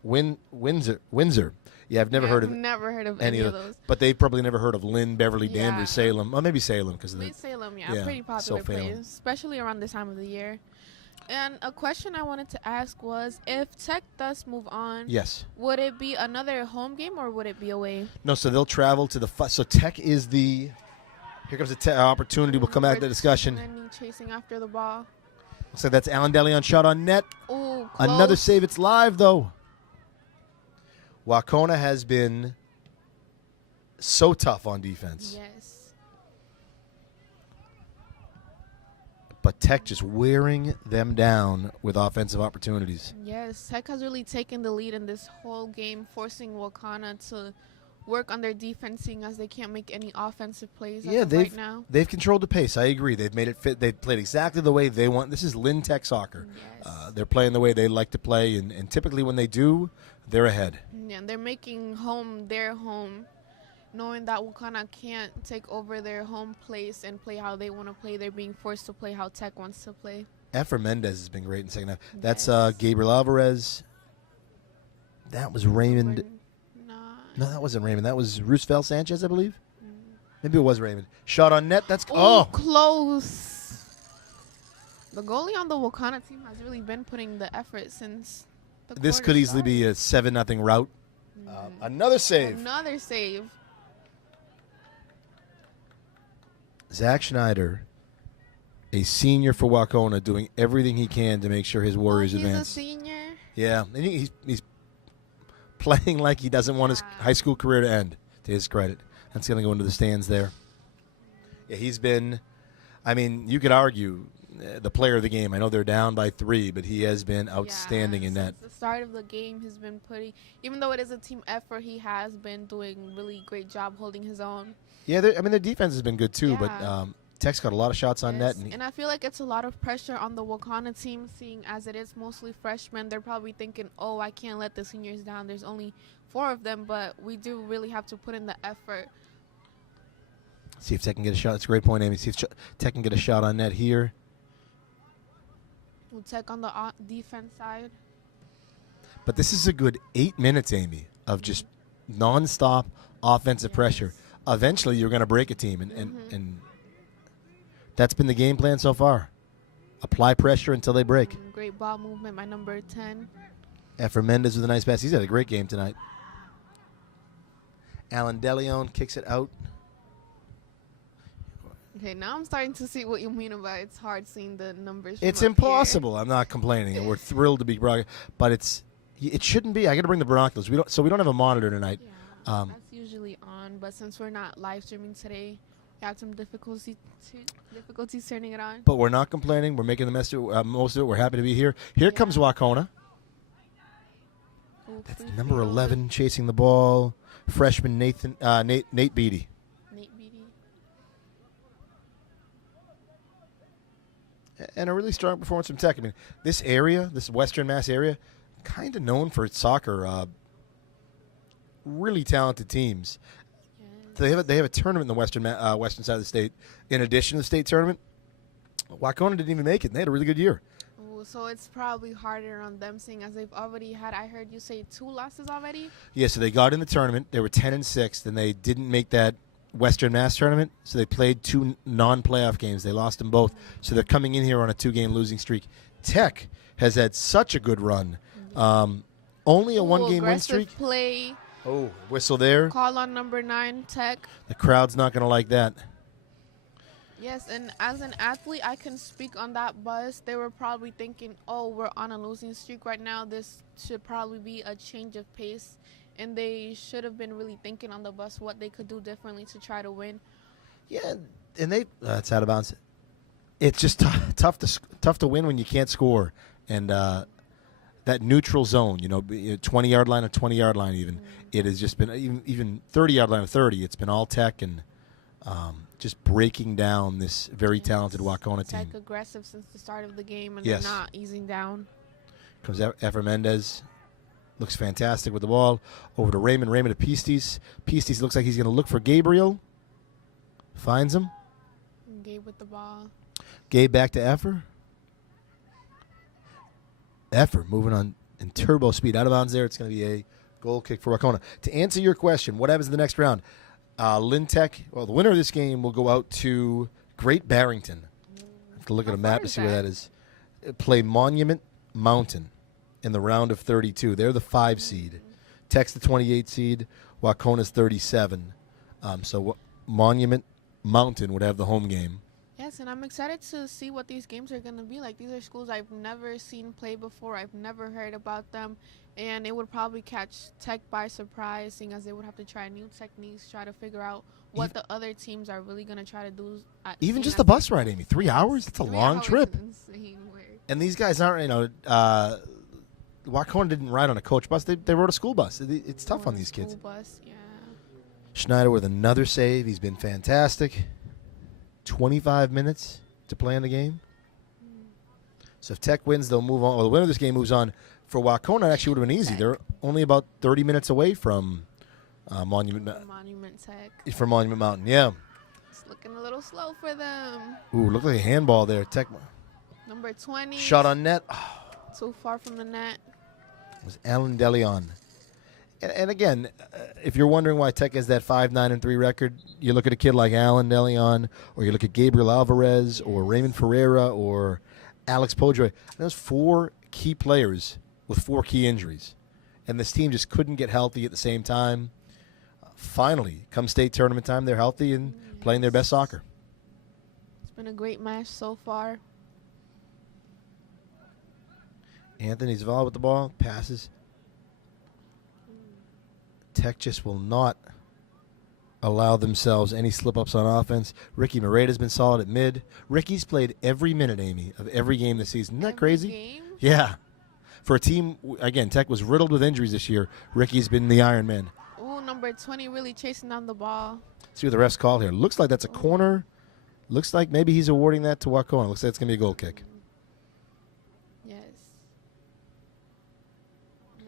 Windsor. Yeah, I've never heard of any of those. But they've probably never heard of Lynn, Beverly, Yeah. Danvers, Salem. Well, maybe Salem because of the. Salem, yeah, pretty popular so Salem. place, especially around this time of the year. And a question I wanted to ask was, if Tech does move on, Yes. would it be another home game or would it be away? No, so they'll travel to the. So Tech is the. Here comes the opportunity. We'll come back to the discussion. And he chasing after the ball. Looks like that's Alan DeLeon shot on net. Ooh, close. Another save. It's live, though. Waconah has been so tough on defense. Yes. But Tech just wearing them down with offensive opportunities. Yes, Tech has really taken the lead in this whole game, forcing Waconah to work on their defense, seeing as they can't make any offensive plays as of right now. They've controlled the pace. I agree. They've made it fit. They've played exactly the way they want. This is Lynn Tech soccer. Yes. They're playing the way they like to play, and typically when they do, they're ahead. Yeah, and they're making home their home, knowing that Waconah can't take over their home place and play how they want to play. They're being forced to play how Tech wants to play. Efra Mendez has been great in the second half. That's Yes. Gabriel Alvarez. That was Raymond. Nah. No, that wasn't Raymond. That was Roosevelt Sanchez, I believe. Maybe it was Raymond. Shot on net. That's Close. The goalie on the Waconah team has really been putting the effort since the This quarter could easily started. be a 7-0 rout. Another save. Another save. Zach Schneider, a senior for Waconah, doing everything he can to make sure his Warriors he's advance. a senior. Yeah, and he's playing like he doesn't want his high school career to end, to his credit. That's going to go into the stands there. Yeah, he's been, I mean, you could argue the player of the game. I know they're down by 3, but he has been outstanding in that. Since the start of the game, he's been putting, even though it is a team effort, he has been doing really great job holding his own. Yeah, I mean, their defense has been good too, but Tech's got a lot of shots on net. And I feel like it's a lot of pressure on the Waconah team, seeing as it is mostly freshmen. They're probably thinking, oh, I can't let the seniors down. There's only 4 of them, but we do really have to put in the effort. See if Tech can get a shot. That's a great point, Amy. See if Tech can get a shot on net here. We'll Tech on the defense side. But this is a good 8 minutes, Amy, of just nonstop offensive pressure. eventually you're going to break a team, and that's been the game plan so far. Apply pressure until they break. Great ball movement by number 10. Efra Mendez with a nice pass. He's had a great game tonight. Alan DeLeon kicks it out. Okay, now I'm starting to see what you mean about it's hard seeing the numbers. It's from up impossible. I'm not complaining, and we're thrilled to be brought, but it shouldn't be. I got to bring the binoculars. We don't have a monitor tonight. Here. Yeah, that's usually on, but since we're not live streaming today, we have some difficulties turning it on. But we're not complaining. We're making the most of it. We're happy to be here. Here comes Waconah. That's number 11 chasing the ball. Freshman Nate Beatty. Nate Beatty. And a really strong performance from Tech. I mean, this area, this Western Mass area, kind of known for its soccer. Really talented teams. Yes. They have a tournament in the western side of the state. In addition to the state tournament, Waconah didn't even make it. And they had a really good year. Ooh, so it's probably harder on them, seeing as they've already had. I heard you say 2 losses already. Yeah, so they got in the tournament. They were 10-6, and they didn't make that Western Mass tournament. So they played 2 non-playoff games. They lost them both. So they're coming in here on a 2-game losing streak. Tech has had such a good run. Only a 1-game win streak. Play. Oh, whistle there. Call on number 9, Tech. The crowd's not going to like that. Yes, and as an athlete, I can speak on that bus. They were probably thinking, oh, we're on a losing streak right now. This should probably be a change of pace. And they should have been really thinking on the bus what they could do differently to try to win. Yeah, and that's out of bounds. It's just tough to win when you can't score. And that neutral zone, 20-yard line or 20-yard line even, it has just been, even 30-yard line or 30, it's been all Tech and just breaking down this very talented Waconah team. Tech aggressive since the start of the game, and Yes. they're not easing down. Comes Efra Mendez. Looks fantastic with the ball. Over to Raymond. Raymond to Pistis. Pistis looks like he's going to look for Gabriel. Finds him. Gabe with the ball. Gabe back to Effer. Effer moving on in turbo speed. Out of bounds there. It's going to be a goal kick for Waconah. To answer your question, what happens in the next round? Lynn Tech, well, the winner of this game will go out to Great Barrington. I have to look at a map to see where that is. Play Monument Mountain in the round of 32. They're the 5 seed. Tech's the 28 seed. Waconah's 37. So Monument Mountain would have the home game. Yes, and I'm excited to see what these games are going to be like. These are schools I've never seen play before. I've never heard about them. And it would probably catch Tech by surprise, seeing as they would have to try new techniques, try to figure out what the other teams are really going to try to do. Even just the bus ride, Amy. 3 hours? It's a long trip. And these guys aren't, Waconah didn't ride on a coach bus. They rode a school bus. It's tough on these kids. School bus, yeah. Schneider with another save. He's been fantastic. 25 minutes to play in the game. So if Tech wins, they'll move on. Well, the winner of this game moves on. For Waconah, it actually would have been easy. They're only about 30 minutes away from Monument Tech. From Monument Mountain, yeah. It's looking a little slow for them. Ooh, looked like a handball there. Tech. Number 20. Shot on net. Too far from the net. It was Alan DeLeon. And again, if you're wondering why Tech has that 5-9-3 record, you look at a kid like Alan DeLeon, or you look at Gabriel Alvarez, or Raymond Ferreira, or Alex Podroy. Those 4 key players with 4 key injuries. And this team just couldn't get healthy at the same time. Finally, come state tournament time, they're healthy and playing their best soccer. It's been a great match so far. Anthony Zavala with the ball, passes. Tech just will not allow themselves any slip-ups on offense. Ricky Moretta's been solid at mid. Ricky's played every minute, Amy, of every game this season. Isn't that crazy? Game? Yeah. For a team, again, Tech was riddled with injuries this year. Ricky's been the Iron Man. Ooh, number 20 really chasing down the ball. See what the refs call here. Looks like that's a corner. Looks like maybe he's awarding that to Waconah. Looks like it's going to be a goal kick. Yes.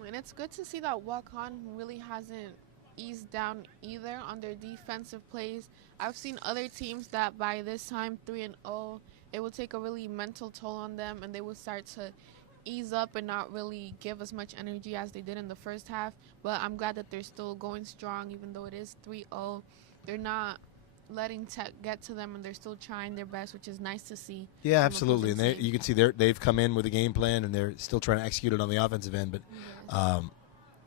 And it's good to see that Waconah really hasn't eased down either on their defensive plays. I've seen other teams that by this time 3-0, it will take a really mental toll on them, and they will start to ease up and not really give as much energy as they did in the first half. But I'm glad that they're still going strong, even though it is 3-0. they're not letting Tech get to them, and they're still trying their best, which is nice to see. Yeah, from absolutely. And opposing teams. you can see they've come in with a game plan, and they're still trying to execute it on the offensive end. But Yes.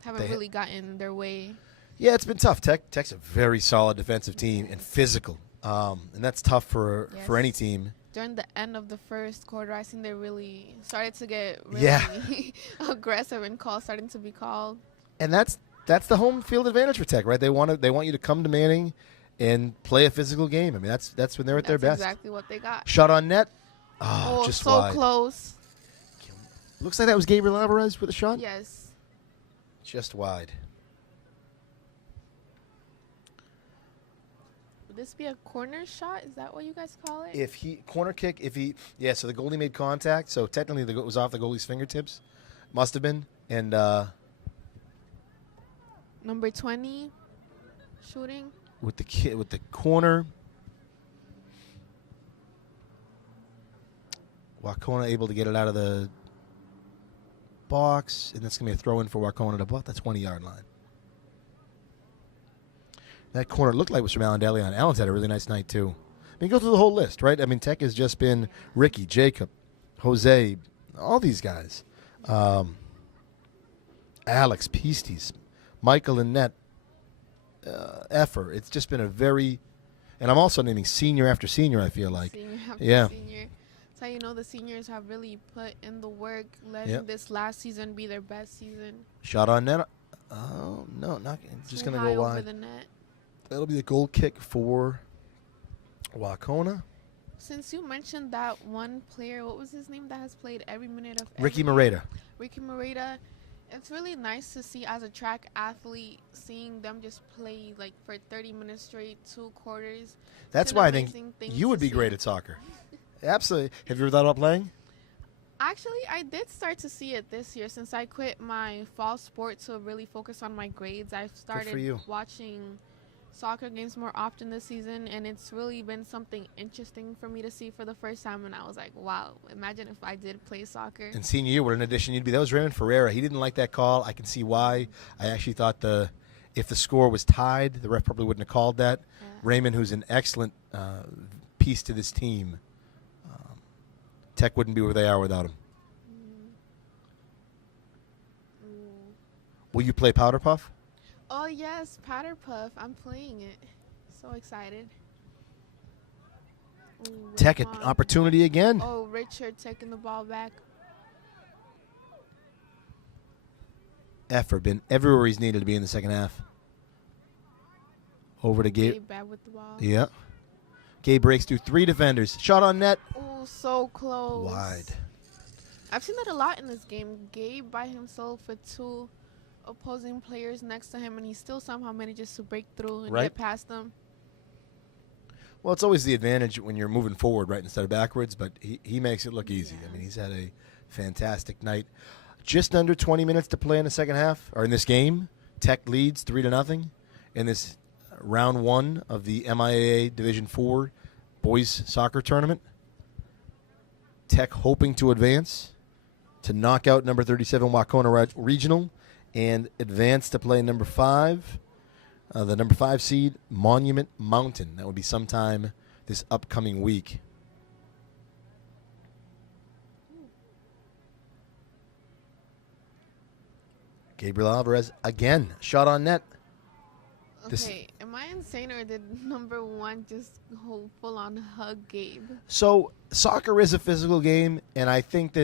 Haven't really gotten their way. yeah, it's been tough. Tech's a very solid defensive team and physical, and that's tough for Yes. any team. During the end of the first quarter, I think they really started to get really Yeah. aggressive, and calls starting to be called. And that's the home field advantage for Tech, right? They want you to come to Manning and play a physical game. I mean, that's when they're at their That's best. exactly what they got. Shot on net. Oh, just so wide. close. Looks like that was Gabriel Alvarez with a shot. Yes. Just wide. Would this be a corner shot? Is that what you guys call it? Corner kick, so the goalie made contact, so technically it was off the goalie's fingertips. Must have been. And Number 20 shooting. with the corner, Waconah able to get it out of the box, and that's going to be a throw in for Waconah to about the 20-yard line. That corner looked like it was from Alan DeLeon. Alan's had a really nice night, too. I mean, go through the whole list, right? I mean, Tech has just been Ricky, Jacob, Jose, all these guys. Alex, Pistes, Michael and net, Effer. It's just been a very, and I'm also naming senior after senior, I feel like. Senior after Yeah. senior. That's how you know the seniors have really put in the work, letting this last season be their best season. Shot on net. Oh, no, not just going to go over wide. the net. That'll be a goal kick for Waconah. Since you mentioned that one player, what was his name that has played every minute of Ricky every Moreta. Ricky Moreta. It's really nice to see as a track athlete, seeing them just play like for 30 minutes straight, 2 quarters. That's an why I think amazing thing you would to be see. great at soccer. Absolutely. Have you ever thought about playing? Actually, I did start to see it this year since I quit my fall sport to really focus on my grades. I've for started you. watching soccer games more often this season, and it's really been something interesting for me to see for the first time. And I was like, wow, imagine if I did play soccer. In senior year, what an addition you'd be. That was Raymond Ferreira. He didn't like that call. I can see why. I actually thought if the score was tied, the ref probably wouldn't have called that. Yeah. Raymond, who's an excellent piece to this team, Tech wouldn't be where they are without him. Will you play Powder Puff? Oh, yes, Powder Puff. I'm playing it. So excited. Ooh, Tech an Raekwon. opportunity again. Oh, Richard taking the ball back. Effort been everywhere he's needed to be in the second half. Over to Gabe. Gabe back with the ball. Yeah. Gabe breaks through 3 defenders. Shot on net. Oh, so close. Wide. I've seen that a lot in this game. Gabe by himself with 2 opposing players next to him, and he still somehow manages to break through and Right. get past them. Well, it's always the advantage when you're moving forward, right, instead of backwards, but he makes it look easy. I mean, he's had a fantastic night. Just under 20 minutes to play in the second half, or in this game. Tech leads 3-0 in this round 1 of the MIAA Division 4 boys soccer tournament. Tech hoping to advance to knock out number 37 Waconah Regional and advance to play number 5. The number 5 seed, Monument Mountain. That would be sometime this upcoming week. Gabriel Alvarez again. Shot on net. This- Okay, am I insane, or did number 1 just go full-on hug Gabe? So soccer is a physical game, and I think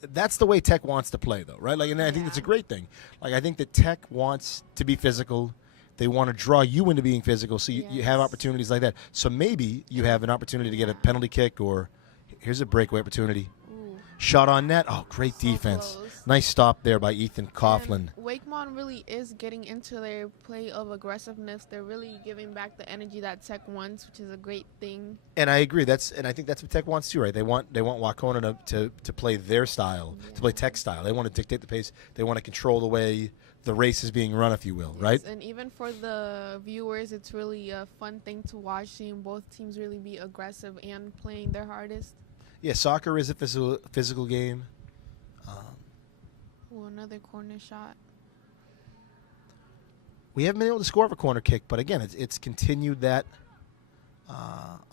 that's the way Tech wants to play, though, right? Like, and I think that's a great thing. Like, I think that Tech wants to be physical. They want to draw you into being physical, so you have Yes. opportunities like that. So maybe you have an opportunity to get a penalty kick, or here's a breakaway opportunity. Ooh, Shot on net. Oh, great so defense. close. Nice stop there by Ethan Coughlin. And Waconah really is getting into their play of aggressiveness. They're really giving back the energy that Tech wants, which is a great thing. And I agree. And I think that's what Tech wants too, right? They want Waconah to play their style, to play Tech style. They want to dictate the pace. They want to control the way the race is being run, if you will, right? Yes, and even for the viewers, it's really a fun thing to watch, seeing both teams really be aggressive and playing their hardest. Yeah, soccer is a physical game. Ooh, another corner shot. We haven't been able to score off a corner kick, but again, it's continued that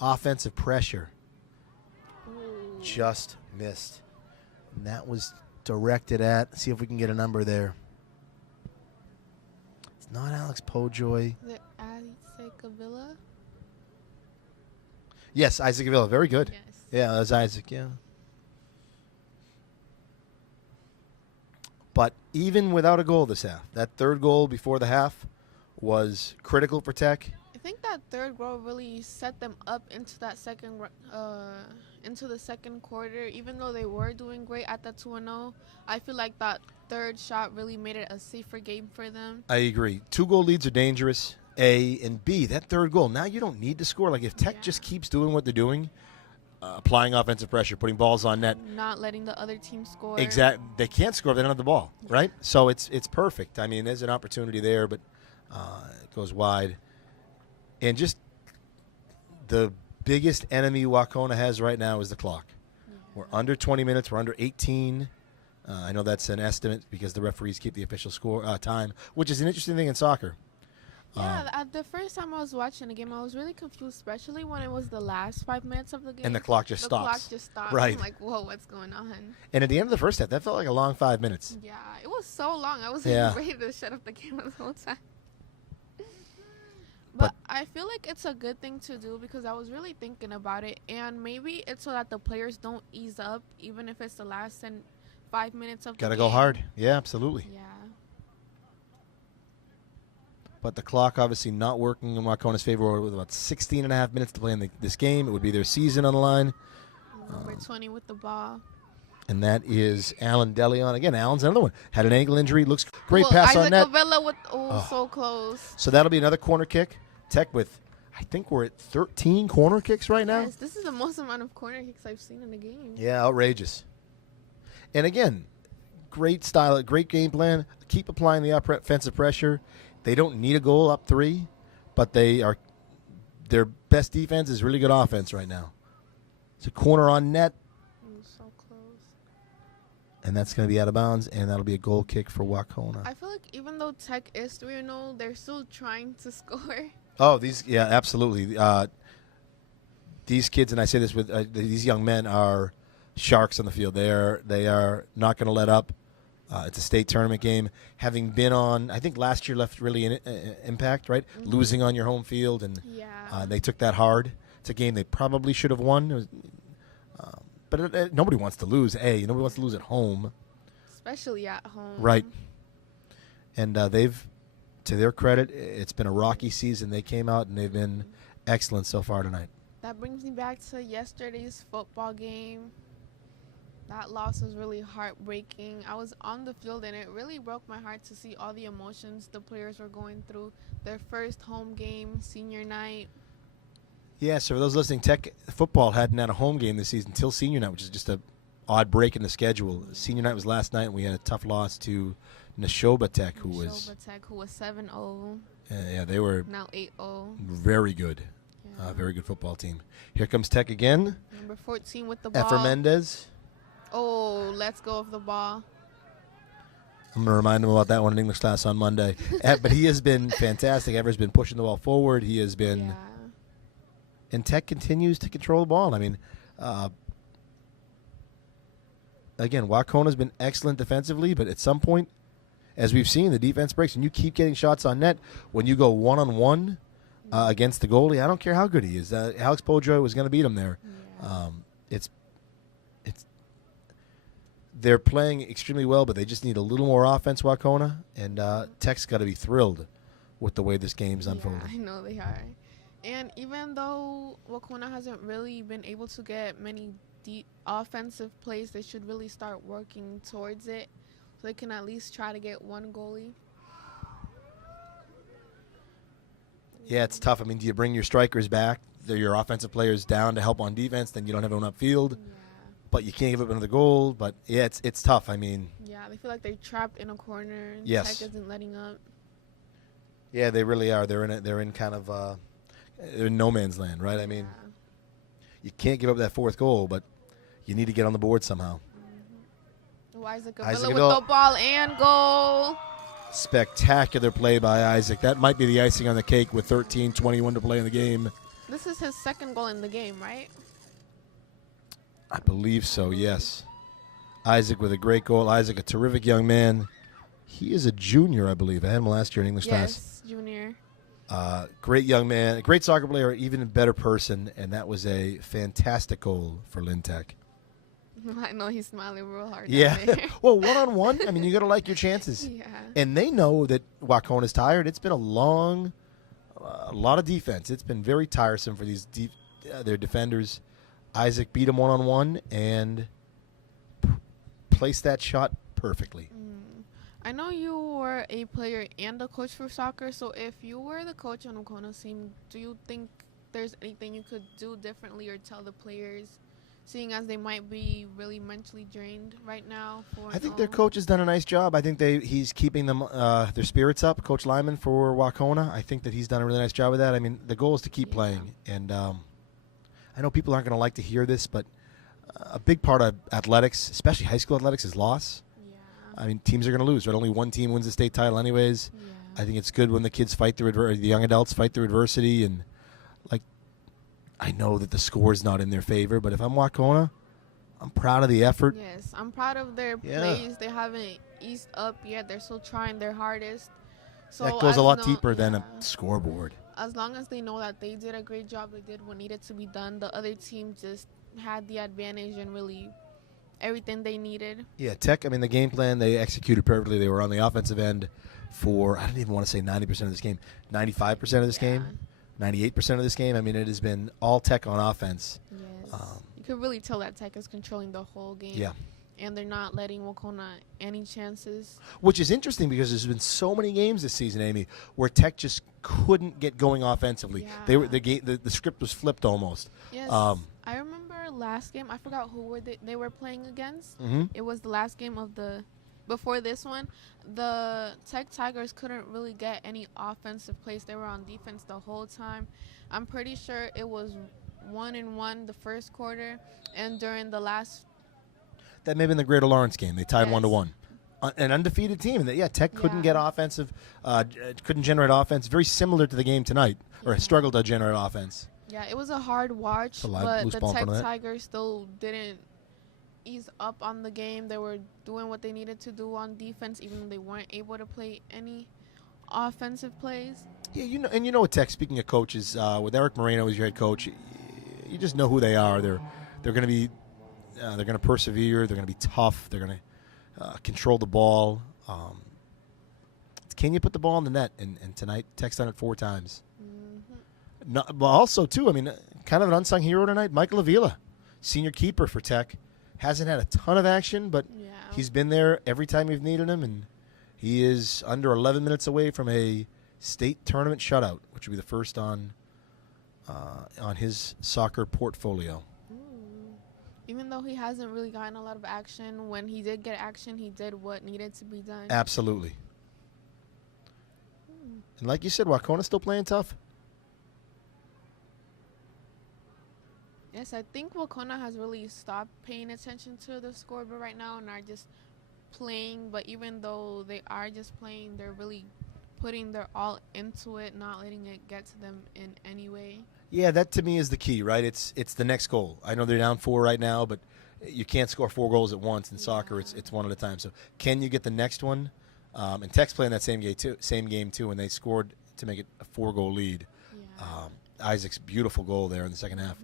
offensive pressure. Ooh. Just missed. And that was directed at, see if we can get a number there. It's not Alex Pojoy. Is it Isaac Avila? Yes, Isaac Avila. Very good. Yes. Yeah, that was Isaac, yeah. But even without a goal this half, that third goal before the half was critical for Tech. I think that third goal really set them up into that into the second quarter. Even though they were doing great at the 2-0, I feel like that third shot really made it a safer game for them. I agree. 2-goal leads are dangerous, A, and B, that third goal, now you don't need to score. Like, if Tech just keeps doing what they're doing, applying offensive pressure, putting balls on net. Not letting the other team score. Exactly. They can't score if they don't have the ball, right? So it's perfect. I mean, there's an opportunity there, but it goes wide. And just the biggest enemy Waconah has right now is the clock. Yeah. We're under 20 minutes. We're under 18. I know that's an estimate because the referees keep the official score time, which is an interesting thing in soccer. Yeah, at the first time I was watching the game, I was really confused, especially when it was the last 5 minutes of the game. And the clock just the stops. clock just stopped. Right. I'm like, whoa, what's going on? And at the end of the first half, that felt like a long 5 minutes. Yeah, it was so long. I was Yeah. ready to shut up the game the whole time. But- But I feel like it's a good thing to do because I was really thinking about it. And maybe it's so that the players don't ease up, even if it's the last 5 minutes of the game. Got to go hard. Yeah, absolutely. Yeah. But the clock obviously not working in Waconah's favor with about 16 and a half minutes to play in this game. It would be their season on the line. Number 20 with the ball. And that is Alan DeLeon. Again, Alan's another one. Had an ankle injury. Looks great Ooh, pass Isaac on net. Avila with, so close. So that'll be another corner kick. Tech with, I think we're at 13 corner kicks right now. Yes, this is the most amount of corner kicks I've seen in the game. Yeah, outrageous. And again, great style, great game plan. Keep applying the offensive pressure. They don't need a goal up 3, but their best defense is really good offense right now. It's a corner on net, So close. and that's going to be out of bounds, and that'll be a goal kick for Waconah. I feel like even though Tech is 3-0, they're still trying to score. Oh, absolutely. These kids, and I say this with these young men, are sharks on the field. They are not going to let up. It's a state tournament game. Having been on, I think last year left really an impact, right? Mm-hmm. Losing on your home field, and Yeah. they took that hard. It's a game they probably should have won. It was, but nobody wants to lose. Nobody wants to lose at home. Especially at home. Right. And they've, to their credit, it's been a rocky season. They came out, and they've been excellent so far tonight. That brings me back to yesterday's football game. That loss was really heartbreaking. I was on the field, and it really broke my heart to see all the emotions the players were going through. Their first home game, senior night. Yeah, so for those listening, Tech football hadn't had a home game this season until senior night, which is just a odd break in the schedule. Senior night was last night, and we had a tough loss to Neshoba Tech, who was 7-0. yeah, they were Now 8-0. very good, Yeah. very good football team. Here comes Tech again. Number 14 with the ball. Effer Mendez. Oh, let's go with the ball. I'm going to remind him about that one in English class on Monday. But he has been fantastic. Ever's been pushing the ball forward. He has been, Yeah. and Tech continues to control the ball. I mean, again, Waconah's been excellent defensively, but at some point, as we've seen, the defense breaks, and you keep getting shots on net. When you go one-on-one against the goalie, I don't care how good he is. Alex Pojoy was going to beat him there. Yeah. They're playing extremely well, but they just need a little more offense, Waconah, and Tech's got to be thrilled with the way this game's unfolding. Yeah, I know they are. And even though Waconah hasn't really been able to get many deep offensive plays, they should really start working towards it so they can at least try to get one goalie. Yeah, it's tough. I mean, do you bring your strikers back? They're your offensive players down to help on defense, then you don't have anyone upfield, Yeah. but you can't give up another goal. But, yeah, it's tough. I mean, Yeah, they feel like they're trapped in a corner and Yes. Tech isn't letting up. yeah, they really are. They're in kind of they're in no man's land, right? I mean, Yeah. you can't give up that fourth goal, but you need to get on the board somehow. Isaac Isaac Avila with Avila. the ball and goal. Spectacular play by Isaac. That might be the icing on the cake with 13:21 to play in the game. This is his second goal in the game, right? I believe so, yes. Isaac with a great goal. Isaac, a terrific young man. He is a junior, I believe. I had him last year in English class. Yes, junior. Great young man, a great soccer player, even a better person, and that was a fantastic goal for Lintech. I know he's smiling real hard. Yeah. down there. Well, one-on-one, I mean, you got to like your chances. Yeah. And they know that Waconah's tired. It's been a lot of defense. It's been very tiresome for these their defenders. Isaac beat him one-on-one and placed that shot perfectly. I know you were a player and a coach for soccer, so if you were the coach on Waconah's team, do you think there's anything you could do differently or tell the players, seeing as they might be really mentally drained right now? I think their coach has done a nice job. I think he's keeping them their spirits up, Coach Lyman for Waconah. I think that he's done a really nice job with that. I mean, the goal is to keep playing. And I know people aren't going to like to hear this, but a big part of athletics, especially high school athletics, is loss. I mean, teams are going to lose, right? Only one team wins the state title anyways. I think it's good when the kids fight through the young adults fight through adversity. And, like, I know that the score is not in their favor, but if I'm Waconah, I'm proud of the effort. Yes, I'm proud of their plays. They haven't eased up yet. They're still trying their hardest. So that goes a lot deeper than a scoreboard. As long as they know that they did a great job, they did what needed to be done. The other team just had the advantage and really everything they needed. Yeah, Tech, I mean, the game plan, they executed perfectly. They were on the offensive end for, I don't even want to say 90% of this game, 95% of this game, 98% of this game. I mean, it has been all Tech on offense. Yes. You could really tell that Tech is controlling the whole game. Yeah. And they're not letting Waconah any chances. Which is interesting because there's been so many games this season, Amy, where Tech just couldn't get going offensively. Yeah. They were the script was flipped almost. Yes. I remember last game. I forgot who they were playing against. It was the last game of before this one. The Tech Tigers couldn't really get any offensive plays. They were on defense the whole time. I'm pretty sure it was 1-1 the first quarter, and during the last. That may have been the Greater Lawrence game. They tied 1-1. An undefeated team. And Tech couldn't get offensive, couldn't generate offense. Very similar to the game tonight, or struggled to generate offense. Yeah, it was a hard watch, but the Tech Tigers still didn't ease up on the game. They were doing what they needed to do on defense, even though they weren't able to play any offensive plays. Yeah, you know what, Tech, speaking of coaches, with Eric Moreno as your head coach, you just know who they are. They're going to be they're going to persevere. They're going to be tough. They're going to control the ball. Can you put the ball in the net? And tonight, Tech's done it 4 times. But also, too, I mean, kind of an unsung hero tonight, Michael Avila, senior keeper for Tech. Hasn't had a ton of action, but he's been there every time we've needed him, and he is under 11 minutes away from a state tournament shutout, which will be the first on his soccer portfolio. Even though he hasn't really gotten a lot of action, when he did get action, he did what needed to be done. Absolutely. And like you said, Waconah's still playing tough. Yes, I think Waconah has really stopped paying attention to the scoreboard right now and are just playing. But even though they are just playing, they're really putting their all into it, not letting it get to them in any way. Yeah, that to me is the key, right? It's the next goal. I know they're down 4 right now, but you can't score 4 goals at once in soccer. It's one at a time. So can you get the next one? And Tech's playing that same game too, when they scored to make it a 4-goal lead. Yeah. Isaac's beautiful goal there in the second half.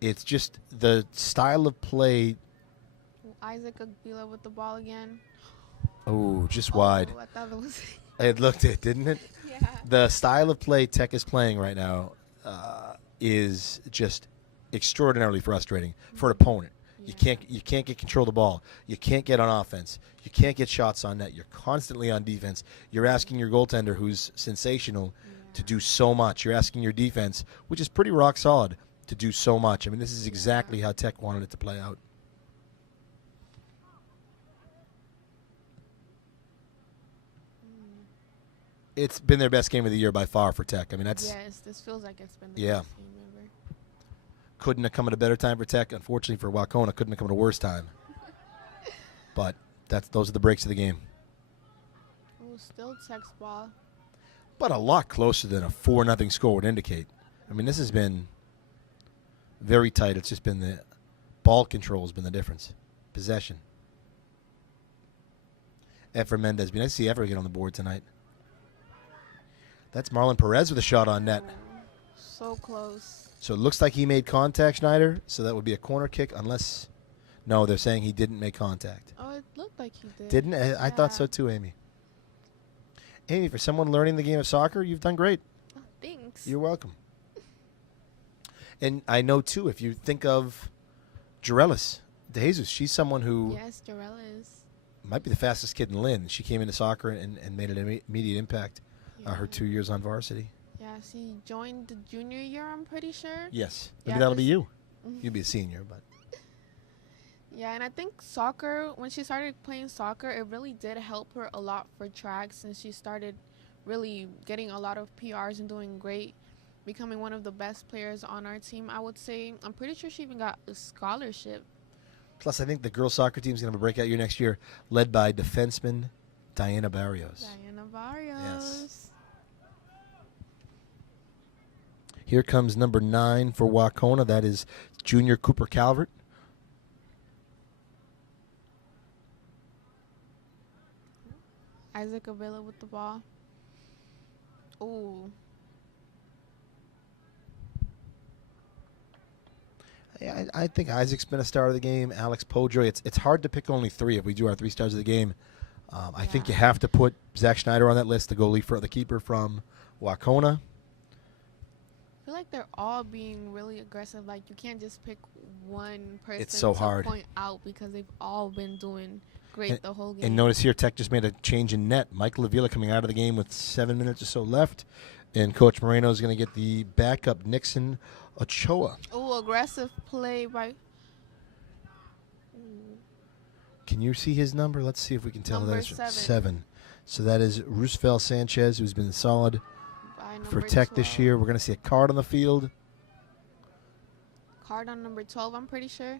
It's just the style of play. Isaac Agbila with the ball again. Oh, just wide. I thought it was. It looked it, didn't it? Yeah. The style of play Tech is playing right now is just extraordinarily frustrating for an opponent. Yeah. You can't get control of the ball. You can't get on offense. You can't get shots on net. You're constantly on defense. You're asking your goaltender, who's sensational, to do so much. You're asking your defense, which is pretty rock solid, to do so much. I mean, this is exactly how Tech wanted it to play out. It's been their best game of the year by far for Tech. I mean, that's this feels like it's been the best game ever. Couldn't have come at a better time for Tech. Unfortunately for Waconah, couldn't have come at a worse time. But Those are the breaks of the game. Oh, still Tech's ball. But a lot closer than a 4-0 score would indicate. I mean, this has been very tight. It's just been the ball control has been the difference. Possession. Efren Mendez. Be nice to see Efren get on the board tonight. That's Marlon Perez with a shot on net. So close. So it looks like he made contact, Schneider. So that would be a corner kick unless... No, they're saying he didn't make contact. Oh, it looked like he did. Didn't? I thought so too, Amy. Amy, for someone learning the game of soccer, you've done great. Oh, thanks. You're welcome. And I know, too, if you think of Jarelis De Jesus, she's someone who Yes, Jarella is. might be the fastest kid in Lynn. She came into soccer and made an immediate impact her 2 years on varsity. Yeah, she joined the junior year, I'm pretty sure. Yes. Maybe Yeah, that'll be 'cause- you. You'll be a senior, but... Yeah, and I think soccer, when she started playing soccer, it really did help her a lot for track since she started really getting a lot of PRs and doing great, becoming one of the best players on our team, I would say. I'm pretty sure she even got a scholarship. Plus, I think the girls' soccer team's going to have a breakout year next year, led by defenseman Diana Barrios. Diana Barrios. Yes. Here comes number 9 for Waconah. That is Junior Cooper Calvert. Isaac Avila with the ball. Ooh. Yeah, I think Isaac's been a star of the game. Alex Podroy. It's hard to pick only 3 if we do our 3 stars of the game. I think you have to put Zach Schneider on that list, the goalie for the keeper from Waconah. I feel like they're all being really aggressive. Like, you can't just pick one person It's so to hard. point out because they've all been doing great the whole game. And notice here, Tech just made a change in net. Michael Avila coming out of the game with 7 minutes or so left. And Coach Moreno is going to get the backup, Nixon Ochoa. Oh, aggressive play by... Can you see his number? Let's see if we can tell. Number That is 7. 7. So that is Roosevelt Sanchez, who's been solid by for number Tech this 12. year. We're going to see a card on the field. Card on number 12, I'm pretty sure.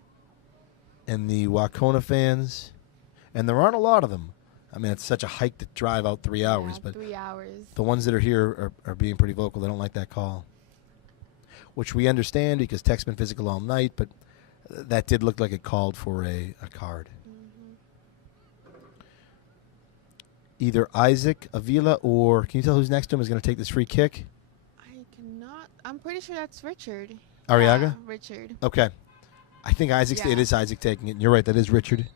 And the Waconah fans, and there aren't a lot of them. I mean, it's such a hike to drive out 3 hours, Yeah, but 3 hours. the ones that are here are being pretty vocal. They don't like that call, which we understand because Tech's been physical all night, but that did look like it called for a card. Either Isaac Avila or, can you tell who's next to him is going to take this free kick? I cannot... I'm pretty sure that's Richard. Arriaga? Yeah, Richard. Okay. I think Isaac's, Yeah. it is Isaac taking it. And you're right, that is Richard.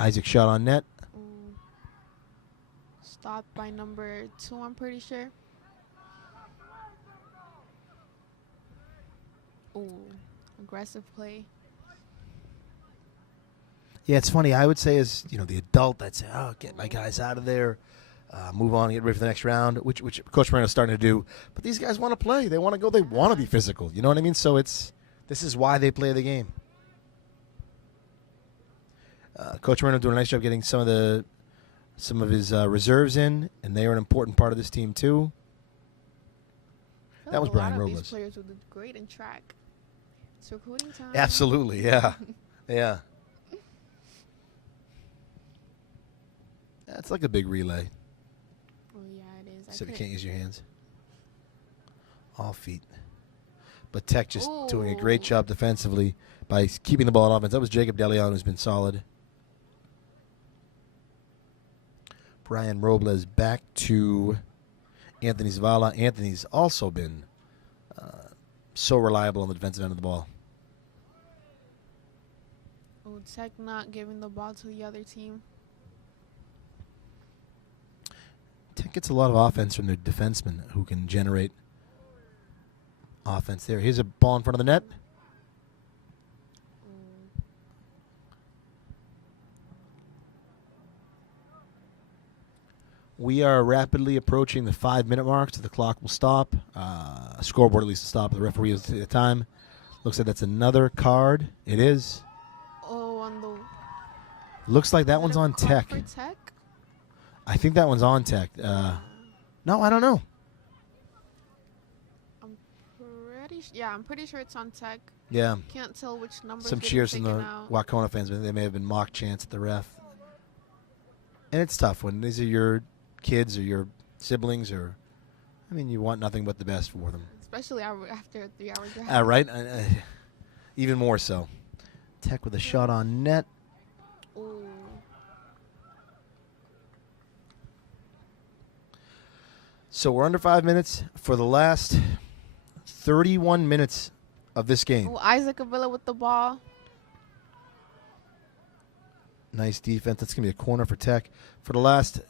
Isaac shot on net. Ooh. Stopped by number 2, I'm pretty sure. Ooh, aggressive play. Yeah, it's funny. I would say as, the adult, I'd say, oh, get my guys out of there. Move on and get ready for the next round, which Coach Moreno's starting to do. But these guys want to play. They want to go. They want to be physical. You know what I mean? So this is why they play the game. Coach Moreno doing a nice job getting some of his reserves in, and they are an important part of this team too. I feel That was like Brian a lot of Robles. these players would do great in track. It's recruiting time. Absolutely, yeah, yeah. It's like a big relay. Oh yeah, it is. So you can't use your hands. All feet. But Tech just doing a great Ooh. job defensively by keeping the ball on offense. That was Jacob DeLeon, who's been solid. Brian Robles back to Anthony Zavala. Anthony's also been so reliable on the defensive end of the ball. Oh, Tech not giving the ball to the other team. Tech gets a lot of offense from their defensemen who can generate offense there. Here's a ball in front of the net. We are rapidly approaching the 5-minute mark, so the clock will stop. Scoreboard at least will stop. The referee will take the time. Looks like that's another card. It is. Oh, on the... Looks like that is it one's a on card Tech. for Tech? I think that one's on Tech. No, I don't know. I'm pretty sure it's on Tech. Yeah. Can't tell which numbers Some getting cheers from taken the out. Waconah fans, but they may have been mock chants at the ref. And it's tough when these are your kids or your siblings, or, I mean, you want nothing but the best for them. Especially after a 3-hour drive. Right? Even more so. Tech with a shot on net. Ooh. So we're under 5 minutes for the last 31 minutes of this game. Ooh, Isaac Avila with the ball. Nice defense. That's going to be a corner for Tech. For the last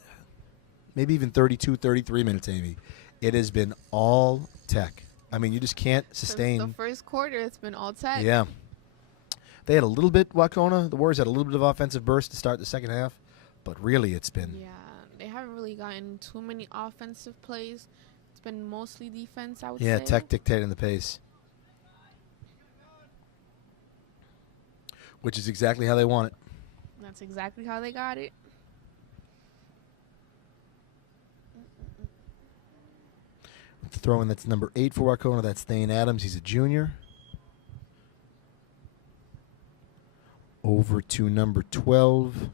maybe even 32, 33 minutes, Amy, it has been all Tech. I mean, you just can't sustain. Since the first quarter, it's been all Tech. Yeah. They had a little bit, Waconah, the Warriors had a little bit of offensive burst to start the second half, but really it's been. Yeah, they haven't really gotten too many offensive plays. It's been mostly defense, I would say. Yeah, Tech dictating the pace. Which is exactly how they want it. That's exactly how they got it. With the throw-in, that's number 8 for Waconah. That's Thane Adams. He's a junior. Over to number 12.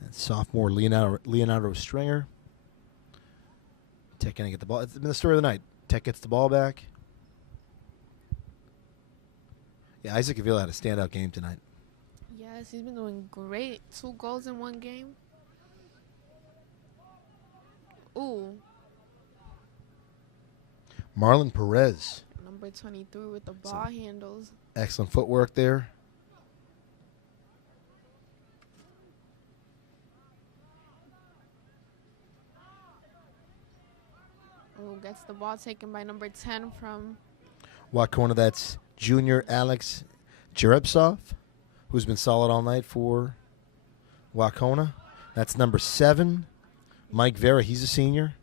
That's sophomore Leonardo Stringer. Tech going to get the ball. It's been the story of the night. Tech gets the ball back. Yeah, Isaac Avila had a standout game tonight. Yes, he's been doing great. 2 goals in 1 game. Ooh. Marlon Perez. Number 23 with the ball handles. Excellent footwork there. Ooh, gets the ball taken by number 10 from Waconah, that's junior Alex Jerebsov, who's been solid all night for Waconah. That's number 7, Mike Vera. He's a senior.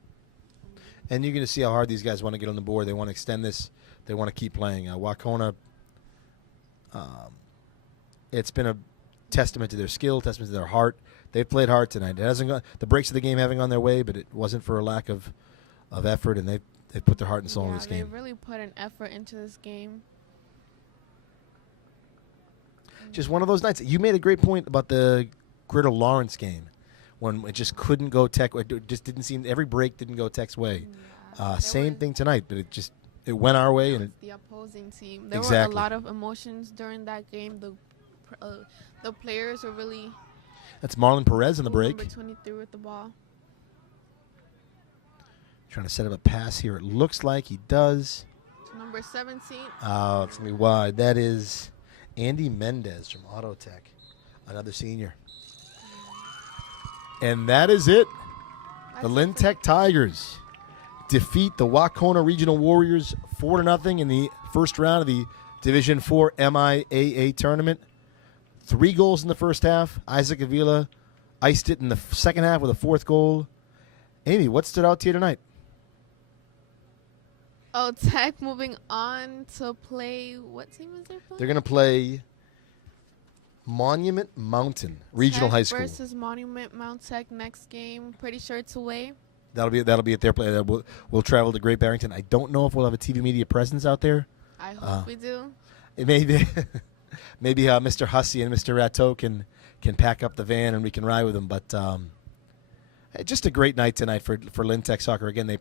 And you're going to see how hard these guys want to get on the board. They want to extend this. They want to keep playing. Waconah, it's been a testament to their skill, testament to their heart. They've played hard tonight. It hasn't gone, the breaks of the game haven't gone their way, but it wasn't for a lack of effort, and they've put their heart and soul in this game. They really put an effort into this game. Just one of those nights. You made a great point about the Gritter Lawrence game when it just couldn't go Tech. It just didn't seem, every break didn't go Tech's way. Yeah, Same thing tonight, but it went our way. And the opposing team. There Exactly. were a lot of emotions during that game. The players were really. That's Marlon Perez on the break. Number 23 with the ball. Trying to set up a pass here. It looks like he does. Number 17. Oh, it's going to be wide. That is Andy Mendez from Auto Tech, another senior. And that is it. The Lynn Tech Tigers defeat the Waconah Regional Warriors 4-0 in the first round of the Division IV MIAA tournament. 3 goals in the first half. Isaac Avila iced it in the second half with a 4th goal. Amy, what stood out to you tonight? Oh, Tech moving on to play. What team is they playing? They're going to play Monument Mountain Regional Tech High School versus Monument Mount Tech next game. Pretty sure it's away. That'll be at their play. We'll travel to Great Barrington. I don't know if we'll have a TV media presence out there. I hope we do. It may be. Maybe Mr. Hussey and Mr. Ratteau can pack up the van and we can ride with them. But just a great night tonight for Lynn Tech soccer. Again,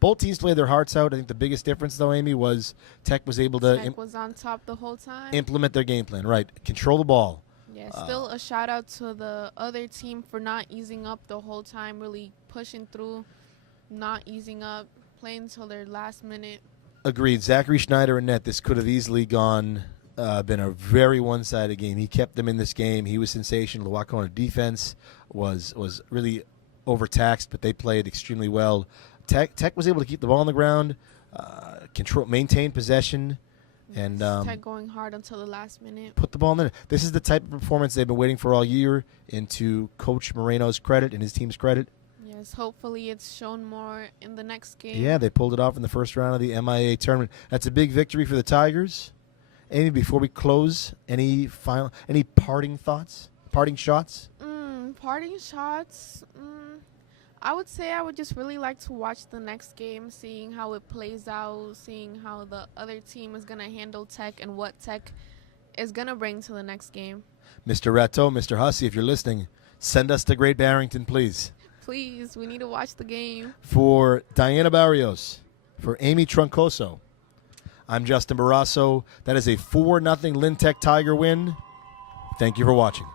both teams played their hearts out. I think the biggest difference, though, Amy, was Tech was able to Tech was on top the whole time. implement their game plan. Right, control the ball. Yeah, still a shout out to the other team for not easing up the whole time, really pushing through, not easing up, playing until their last minute. Agreed. Zachary Schneider and net. This could have easily been a very one-sided game. He kept them in this game. He was sensational. The Waconah defense was really overtaxed, but they played extremely well. Tech was able to keep the ball on the ground, maintain possession, and Tech going hard until the last minute. Put the ball in there. This is the type of performance they've been waiting for all year, and to Coach Moreno's credit and his team's credit. Yes, hopefully it's shown more in the next game. Yeah, they pulled it off in the first round of the MIAA tournament. That's a big victory for the Tigers. Amy, before we close, any parting thoughts? Parting shots? Parting shots. I would say I would just really like to watch the next game, seeing how it plays out, seeing how the other team is going to handle Tech and what Tech is going to bring to the next game. Mr. Reto, Mr. Hussey, if you're listening, send us to Great Barrington, please. Please, we need to watch the game. For Diana Barrios, for Amy Troncoso, I'm Justin Barrasso. That is a 4-0 Lynn Tech Tiger win. Thank you for watching.